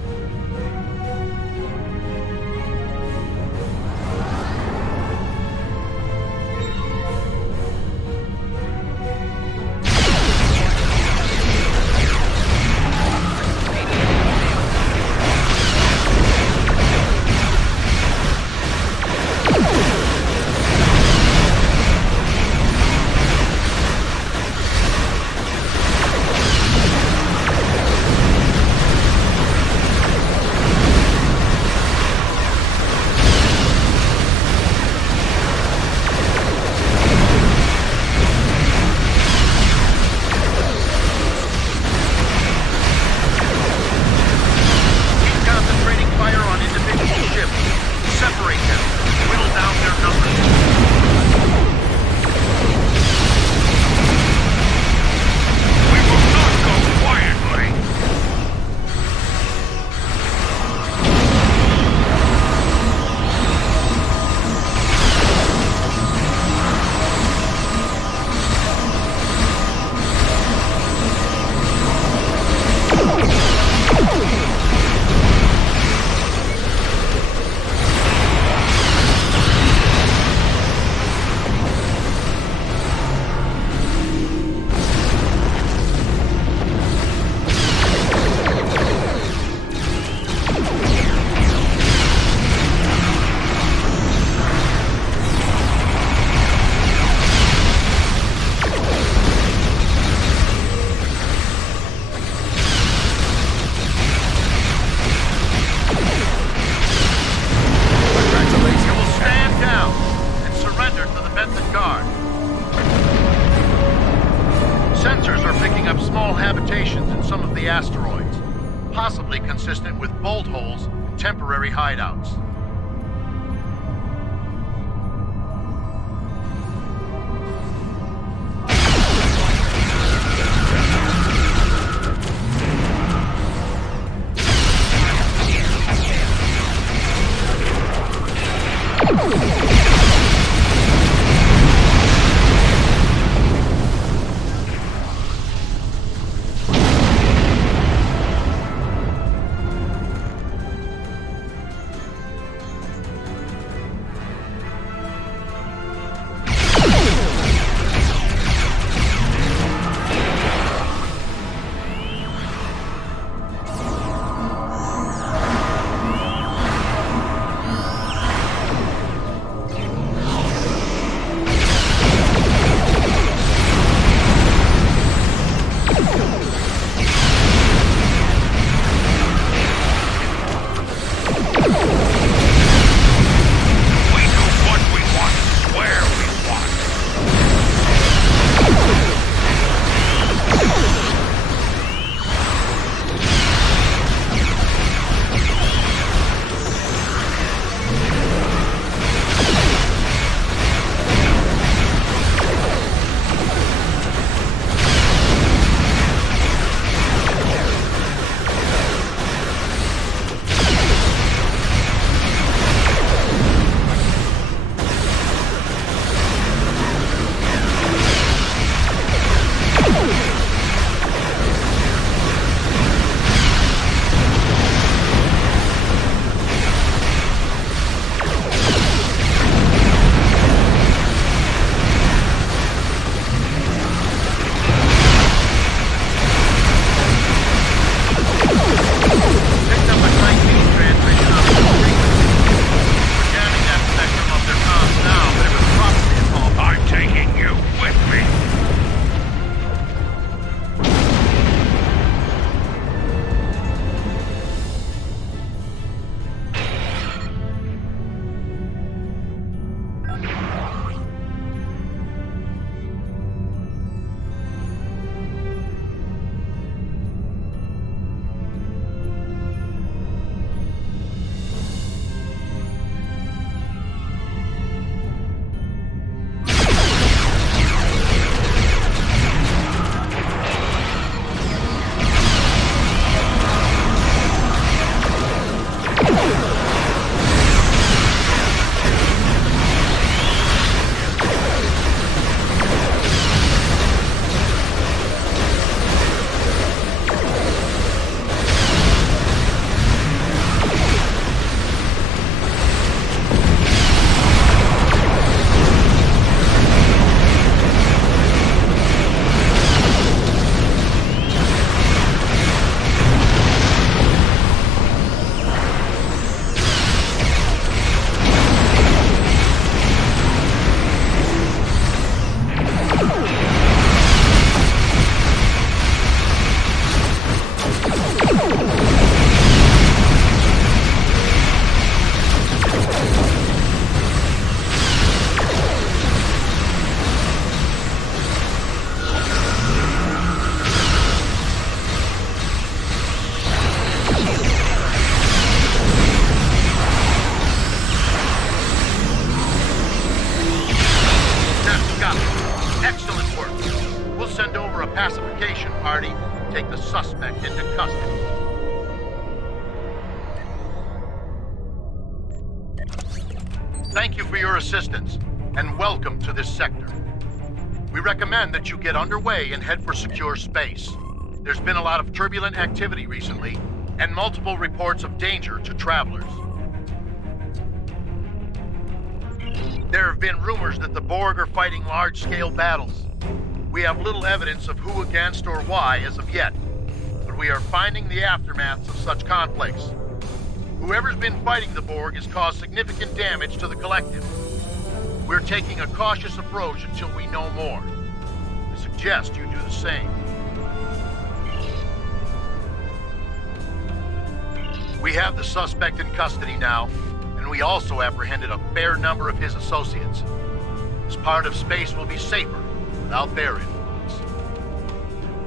Possibly consistent with bolt holes and temporary hideouts. into custody. Thank you for your assistance, and welcome to this sector. We recommend that you get underway and head for secure space. There's been a lot of turbulent activity recently, and multiple reports of danger to travelers. There have been rumors that the Borg are fighting large-scale battles. We have little evidence of who against or why as of yet, but we are finding the aftermaths of such conflicts. Whoever's been fighting the Borg has caused significant damage to the collective. We're taking a cautious approach until we know more. I suggest you do the same. We have the suspect in custody now, and we also apprehended a fair number of his associates. This part of space will be safer without their influence.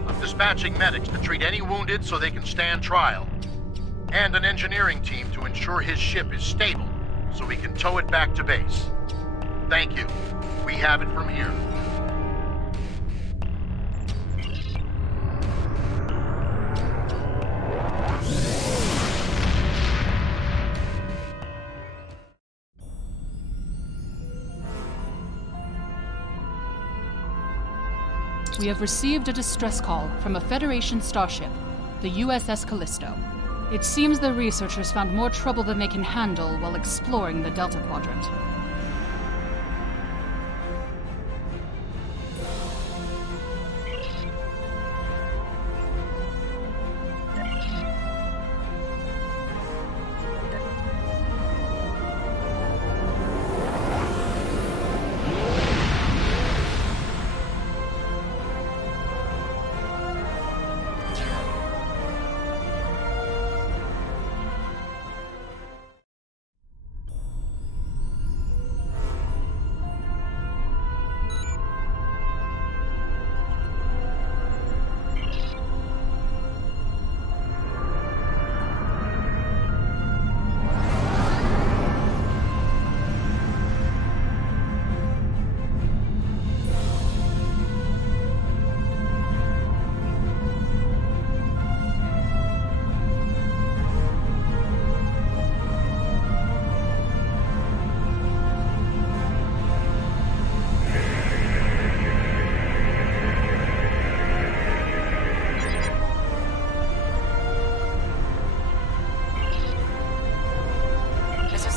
I'm dispatching medics to treat any wounded so they can stand trial, and an engineering team to ensure his ship is stable so we can tow it back to base. Thank you. We have it from here. We have received a distress call from a Federation starship, the USS Callisto. It seems the researchers found more trouble than they can handle while exploring the Delta Quadrant.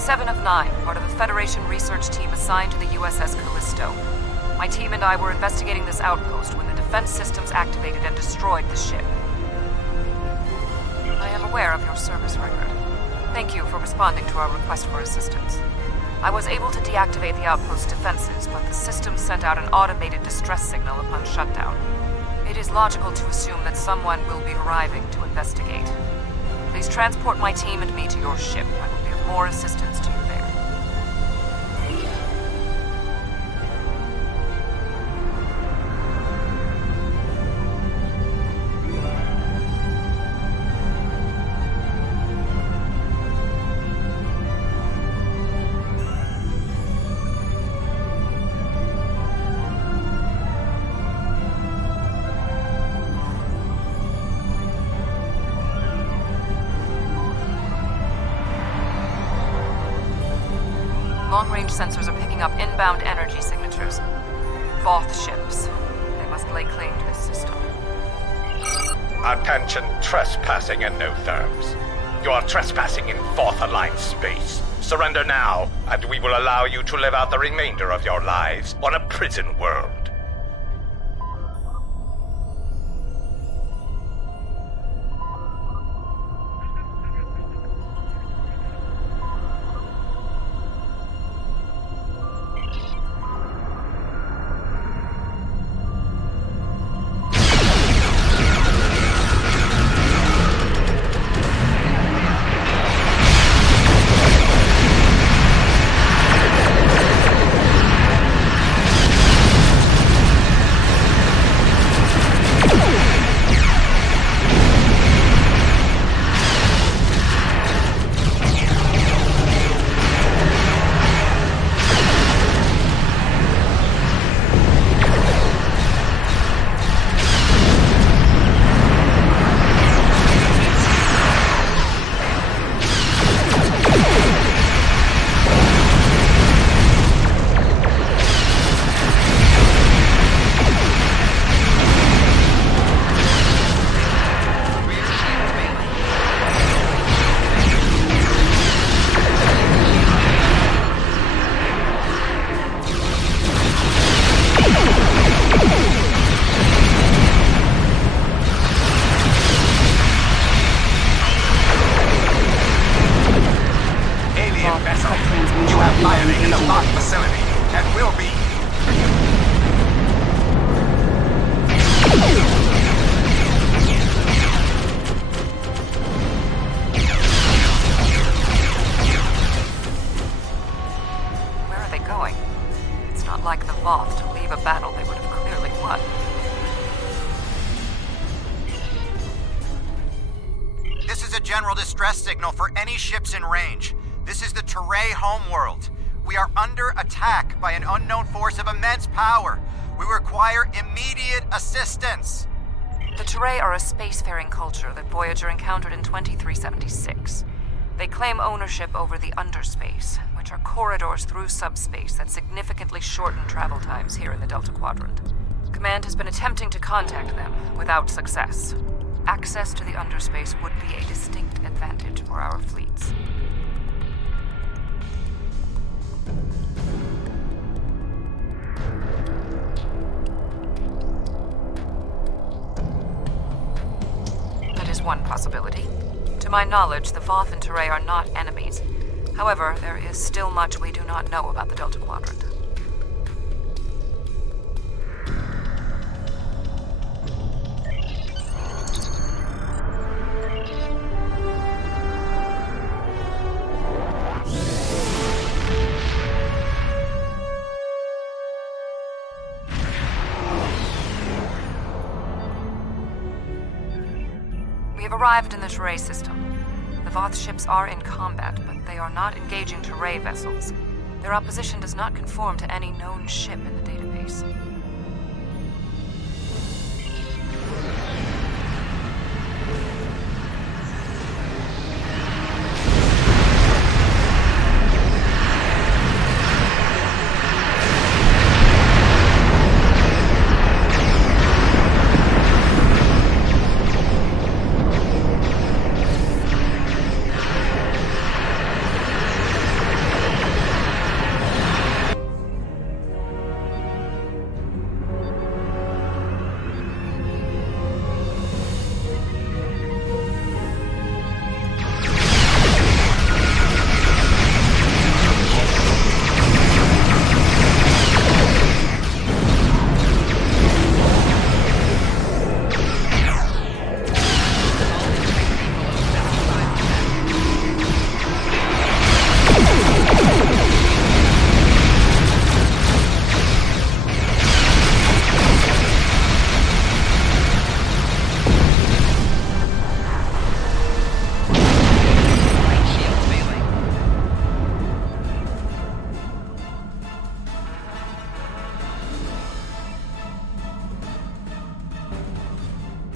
Seven of Nine, part of a Federation research team assigned to the USS Callisto. My team and I were investigating this outpost when the defense systems activated and destroyed the ship. I am aware of your service record. Thank you for responding to our request for assistance. I was able to deactivate the outpost's defenses, but the system sent out an automated distress signal upon shutdown. It is logical to assume that someone will be arriving to investigate. Please transport my team and me to your ship. I will be of more assistance to you there. Long-range sensors are picking up inbound energy signatures. Voth ships. They must lay claim to this system. Attention, trespassing endotherms. You are trespassing in Voth-aligned space. Surrender now, and we will allow you to live out the remainder of your lives on a prison world. the Voth facility, and we'll be... Where are they going? It's not like the Voth to leave a battle they would have clearly won. This is a general distress signal for any ships in range. This is the Teray homeworld. We are under attack by an unknown force of immense power. We require immediate assistance. The Teray are a spacefaring culture that Voyager encountered in 2376. They claim ownership over the underspace, which are corridors through subspace that significantly shorten travel times here in the Delta Quadrant. Command has been attempting to contact them, without success. Access to the underspace would be a distinct advantage for our fleets. That is one possibility. To my knowledge, the Voth and Teray are not enemies. However, there is still much we do not know about the Delta Quadrant. We have arrived in the Teray system. The Voth ships are in combat, but they are not engaging Teray vessels. Their opposition does not conform to any known ship in the database.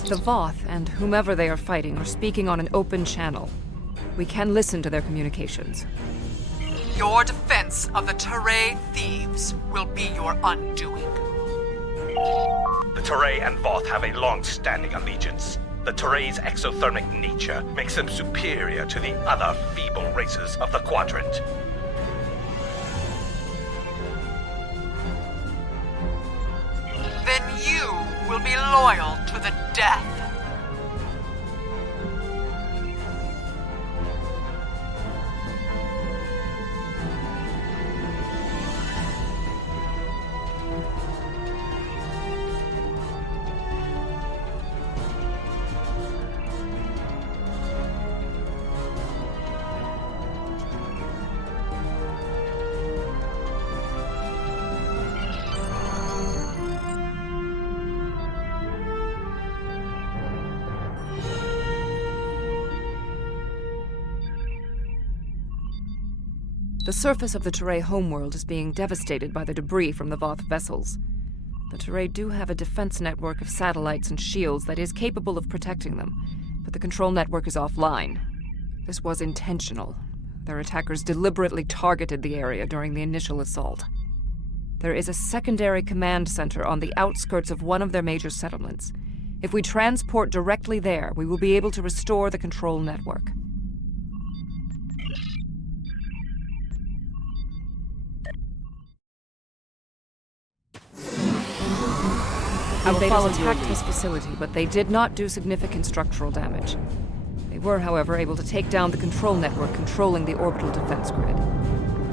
The Voth and whomever they are fighting are speaking on an open channel. We can listen to their communications. Your defense of the Teray thieves will be your undoing. The Teray and Voth have a long-standing allegiance. The Teray's exothermic nature makes them superior to the other feeble races of the Quadrant. Then you will be loyal to the death. The surface of the Teray homeworld is being devastated by the debris from the Voth vessels. The Teray do have a defense network of satellites and shields that is capable of protecting them, but the control network is offline. This was intentional. Their attackers deliberately targeted the area during the initial assault. There is a secondary command center on the outskirts of one of their major settlements. If we transport directly there, we will be able to restore the control network. Our Thanos attacked this facility, but they did not do significant structural damage. They were, however, able to take down the control network controlling the orbital defense grid.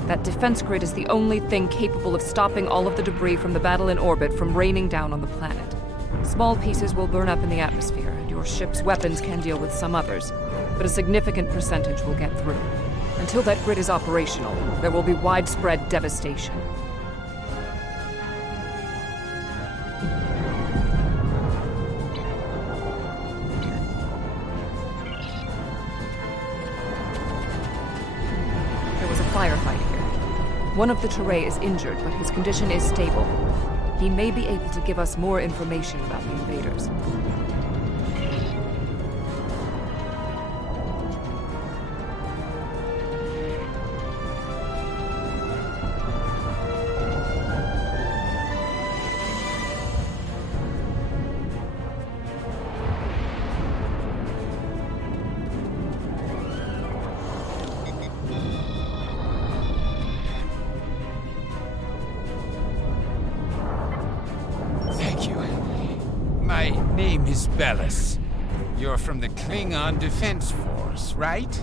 That defense grid is the only thing capable of stopping all of the debris from the battle in orbit from raining down on the planet. Small pieces will burn up in the atmosphere, and your ship's weapons can deal with some others, but a significant percentage will get through. Until that grid is operational, there will be widespread devastation. Firefight here. One of the Teray is injured, but his condition is stable. He may be able to give us more information about the invaders. My name is Bellis. You're from the Klingon Defense Force, right?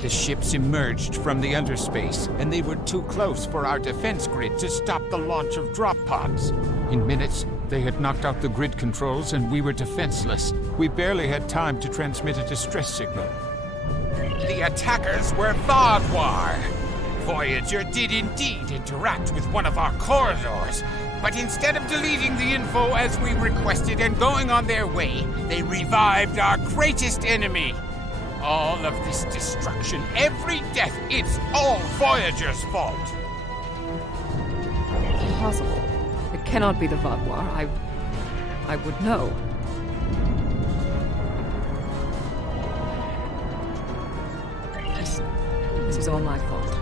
The ships emerged from the underspace, and they were too close for our defense grid to stop the launch of drop pods. In minutes, they had knocked out the grid controls, and we were defenseless. We barely had time to transmit a distress signal. The attackers were Vaadwaur. Voyager did indeed interact with one of our corridors, but instead of deleting the info as we requested and going on their way, they revived our greatest enemy. All of this destruction, every death, it's all Voyager's fault. Impossible. It cannot be the Vaadwaur. I would know. This is all my fault.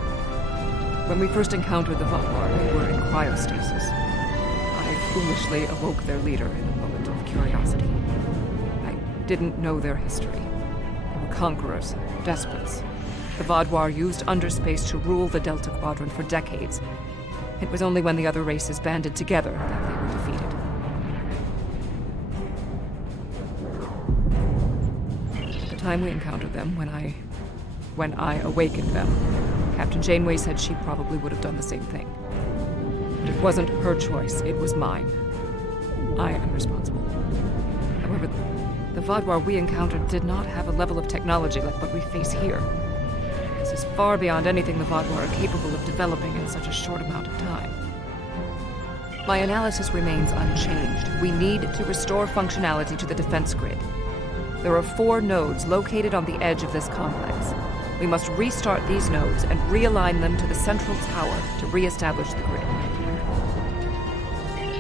When we first encountered the Vaadwaur, they were in cryostasis. I foolishly awoke their leader in a moment of curiosity. I didn't know their history. They were conquerors, despots. The Vaadwaur used underspace to rule the Delta Quadrant for decades. It was only when the other races banded together that they were defeated. The time we encountered them, when I awakened them, Captain Janeway said she probably would have done the same thing. But it wasn't her choice, it was mine. I am responsible. However, the Vaadwaur we encountered did not have a level of technology like what we face here. This is far beyond anything the Vaadwaur are capable of developing in such a short amount of time. My analysis remains unchanged. We need to restore functionality to the defense grid. There are 4 nodes located on the edge of this complex. We must restart these nodes and realign them to the central tower to re-establish the grid.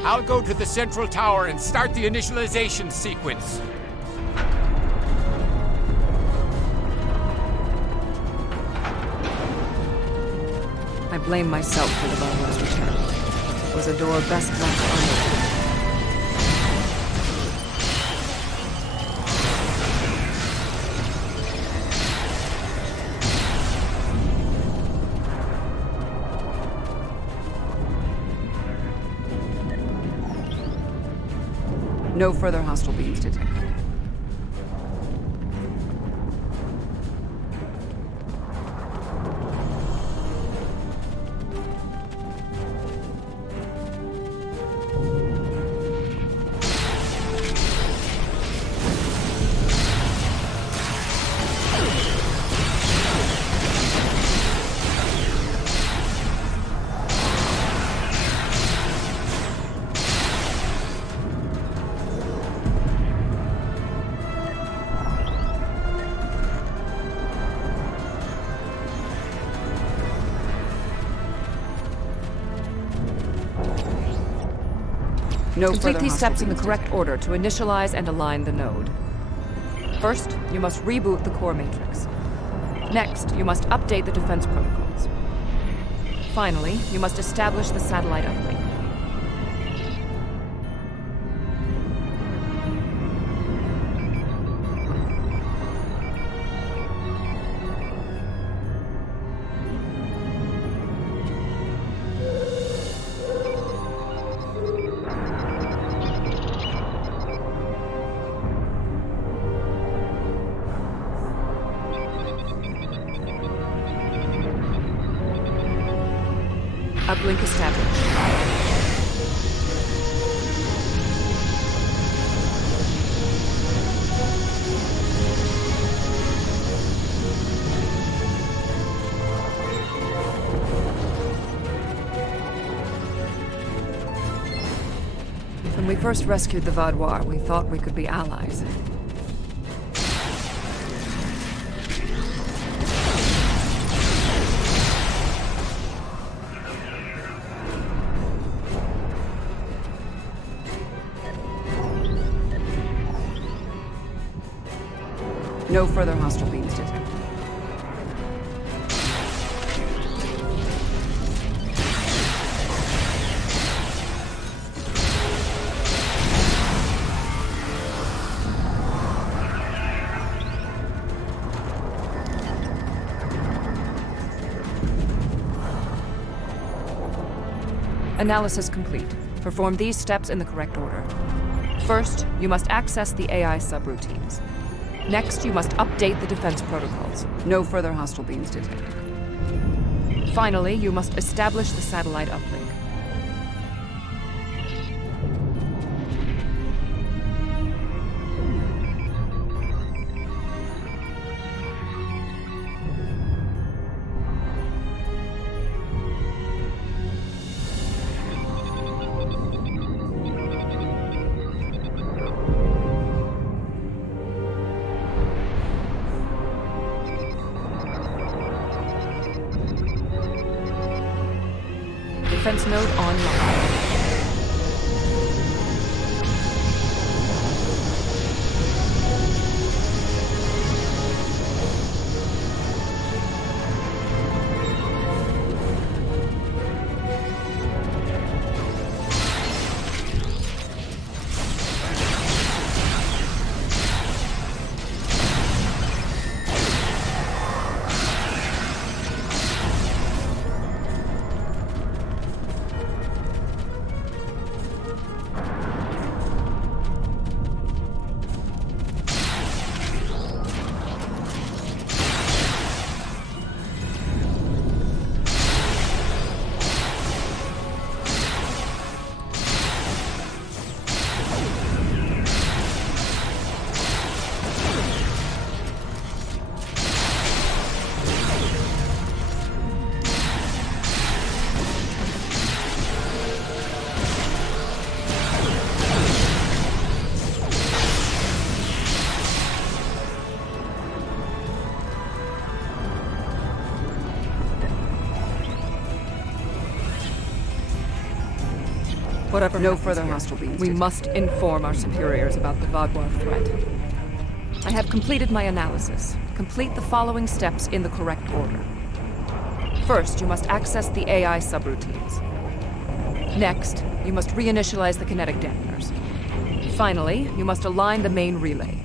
I'll go to the central tower and start the initialization sequence. I blame myself for the Vaadwaur's return. It was a door best left unopened. No further hostile beings detected. Complete these steps in the correct order to initialize and align the node. First, you must reboot the core matrix. Next, you must update the defense protocols. Finally, you must establish the satellite uplink. Uplink established. When we first rescued the Vaadwaur, we thought we could be allies. No further hostile beams detected. Analysis complete. Perform these steps in the correct order. First, you must access the AI subroutines. Next, you must update the defense protocols. No further hostile beams detected. Finally, you must establish the satellite uplink. Defense node online. Whatever. No further hostile beams. We must inform our superiors about the Vaadwaur threat. I have completed my analysis. Complete the following steps in the correct order. First, you must access the AI subroutines. Next, you must reinitialize the kinetic dampeners. Finally, you must align the main relay.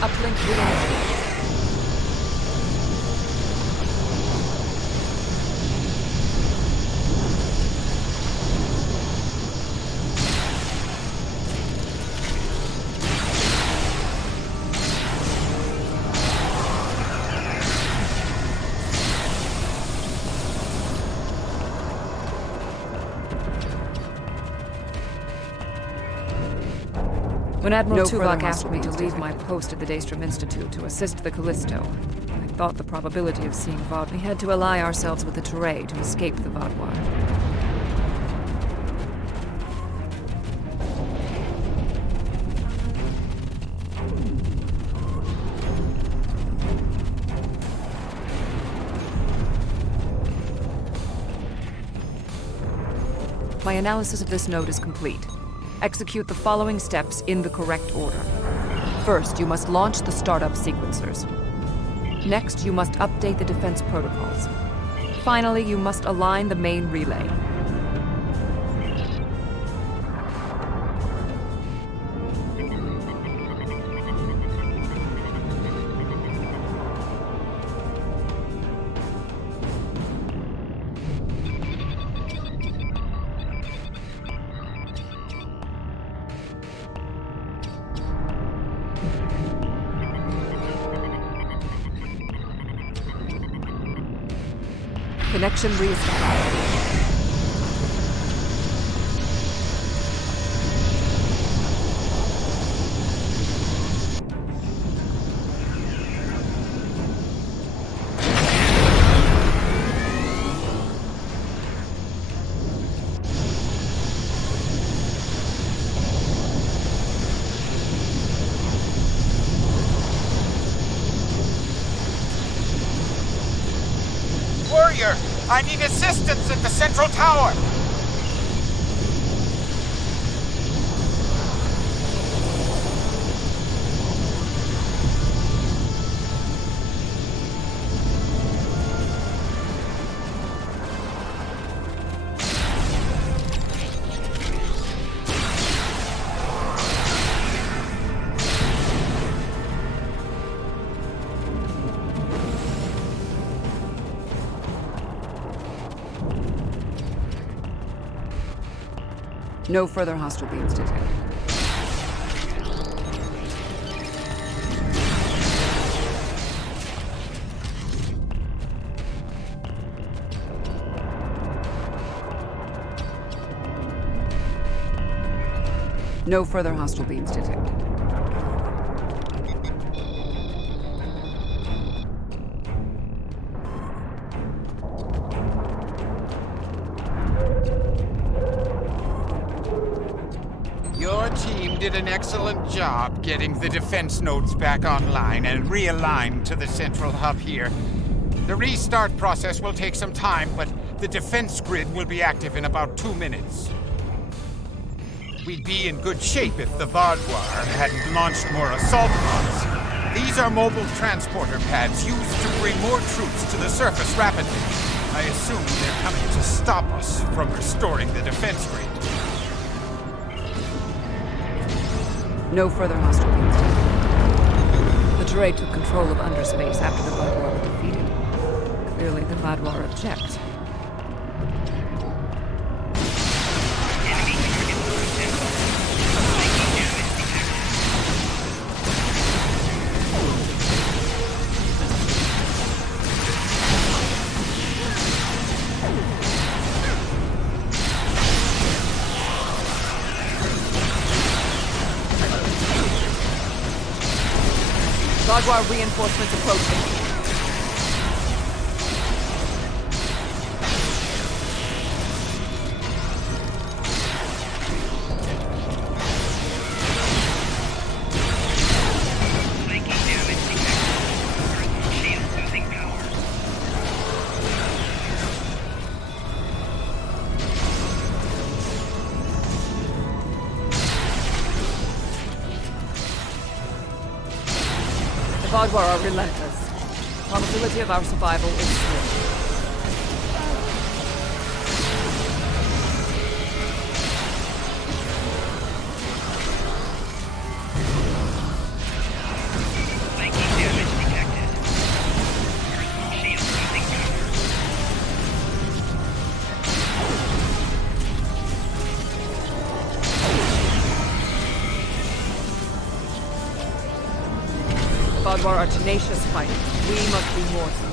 Uplink reinitialized. When Admiral Tuvok asked me to leave my post at the Daystrom Institute to assist the Callisto, I thought the probability of seeing Vaadwaur. We had to ally ourselves with the Teray to escape the Vaadwaur. My analysis of this node is complete. Execute the following steps in the correct order. First, you must launch the startup sequencers. Next, you must update the defense protocols. Finally, you must align the main relay. Connection reestablished. Warrior, I need assistance at the central tower. No further hostile beams detected. No further hostile beams detected. Your team did an excellent job getting the defense nodes back online and realigned to the central hub here. The restart process will take some time, but the defense grid will be active in about 2 minutes. We'd be in good shape if the Vaadwaur hadn't launched more assault pods. These are mobile transporter pads used to bring more troops to the surface rapidly. I assume they're coming to stop us from restoring the defense grid. No further hostile beams detected. The Teray took control of underspace after the Vaadwaur were defeated. Clearly, the Vaadwaur object. Vaadwaur reinforcements approaching. The Vaadwaur are relentless. The probability of our survival is slim. Vaadwaur are tenacious fighters. We must be more so.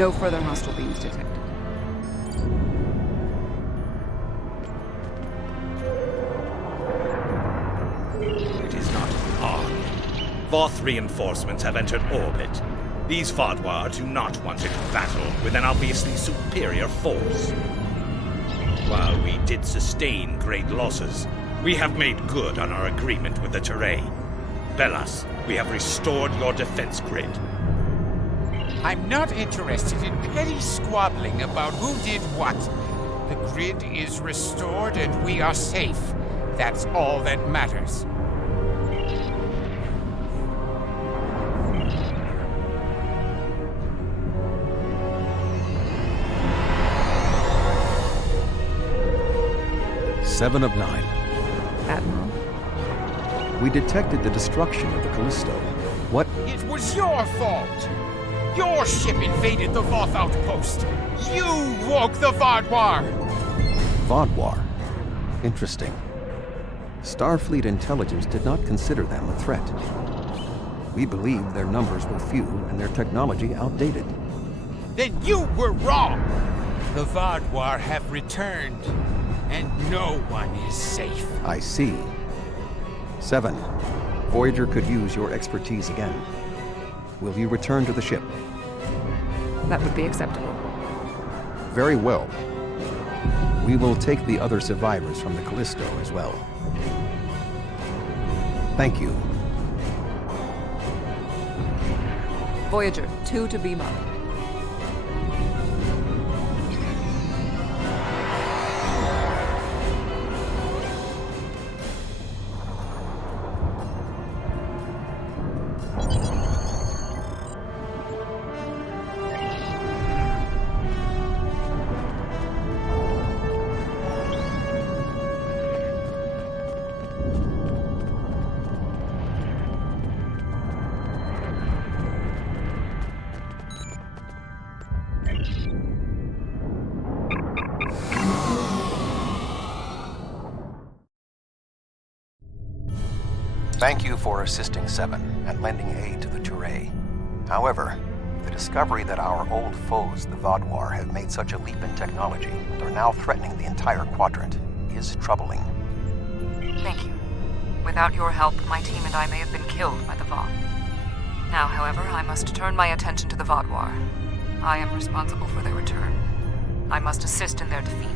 No further hostile beams detected. It is not on. Voth reinforcements have entered orbit. These Vaadwaur do not want to battle with an obviously superior force. While we did sustain great losses, we have made good on our agreement with the Teray. Belas, we have restored your defense grid. I'm not interested in petty squabbling about who did what. The grid is restored and we are safe. That's all that matters. Seven of 9. Admiral? We detected the destruction of the Callisto. What? It was your fault! Your ship invaded the Voth outpost! You woke the Vaadwaur! Vaadwaur. Interesting. Starfleet intelligence did not consider them a threat. We believed their numbers were few and their technology outdated. Then you were wrong! The Vaadwaur have returned, and no one is safe. I see. 7. Voyager could use your expertise again. Will you return to the ship? That would be acceptable. Very well. We will take the other survivors from the Callisto as well. Thank you. Voyager, 2 to beam up. Thank you for assisting Seven and lending aid to the Teray. However, the discovery that our old foes, the Vaadwaur, have made such a leap in technology and are now threatening the entire quadrant is troubling. Thank you. Without your help, my team and I may have been killed by the Voth. Now, however, I must turn my attention to the Vaadwaur. I am responsible for their return. I must assist in their defeat.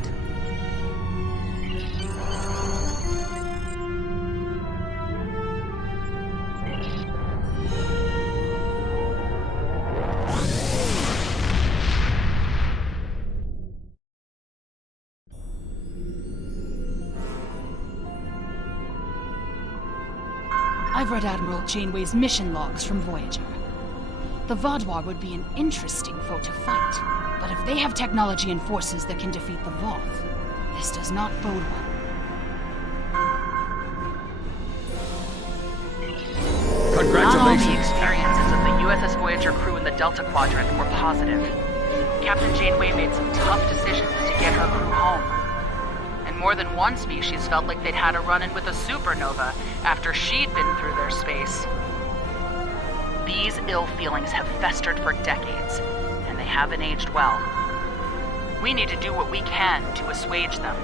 I've read Admiral Janeway's mission logs from Voyager. The Vaadwaur would be an interesting foe to fight, but if they have technology and forces that can defeat the Voth, this does not bode well. Congratulations. Not all the experiences of the USS Voyager crew in the Delta Quadrant were positive. Captain Janeway made some tough decisions to get her crew home. And more than one species felt like they'd had a run-in with a supernova after she'd been through their space. These ill feelings have festered for decades, and they haven't aged well. We need to do what we can to assuage them.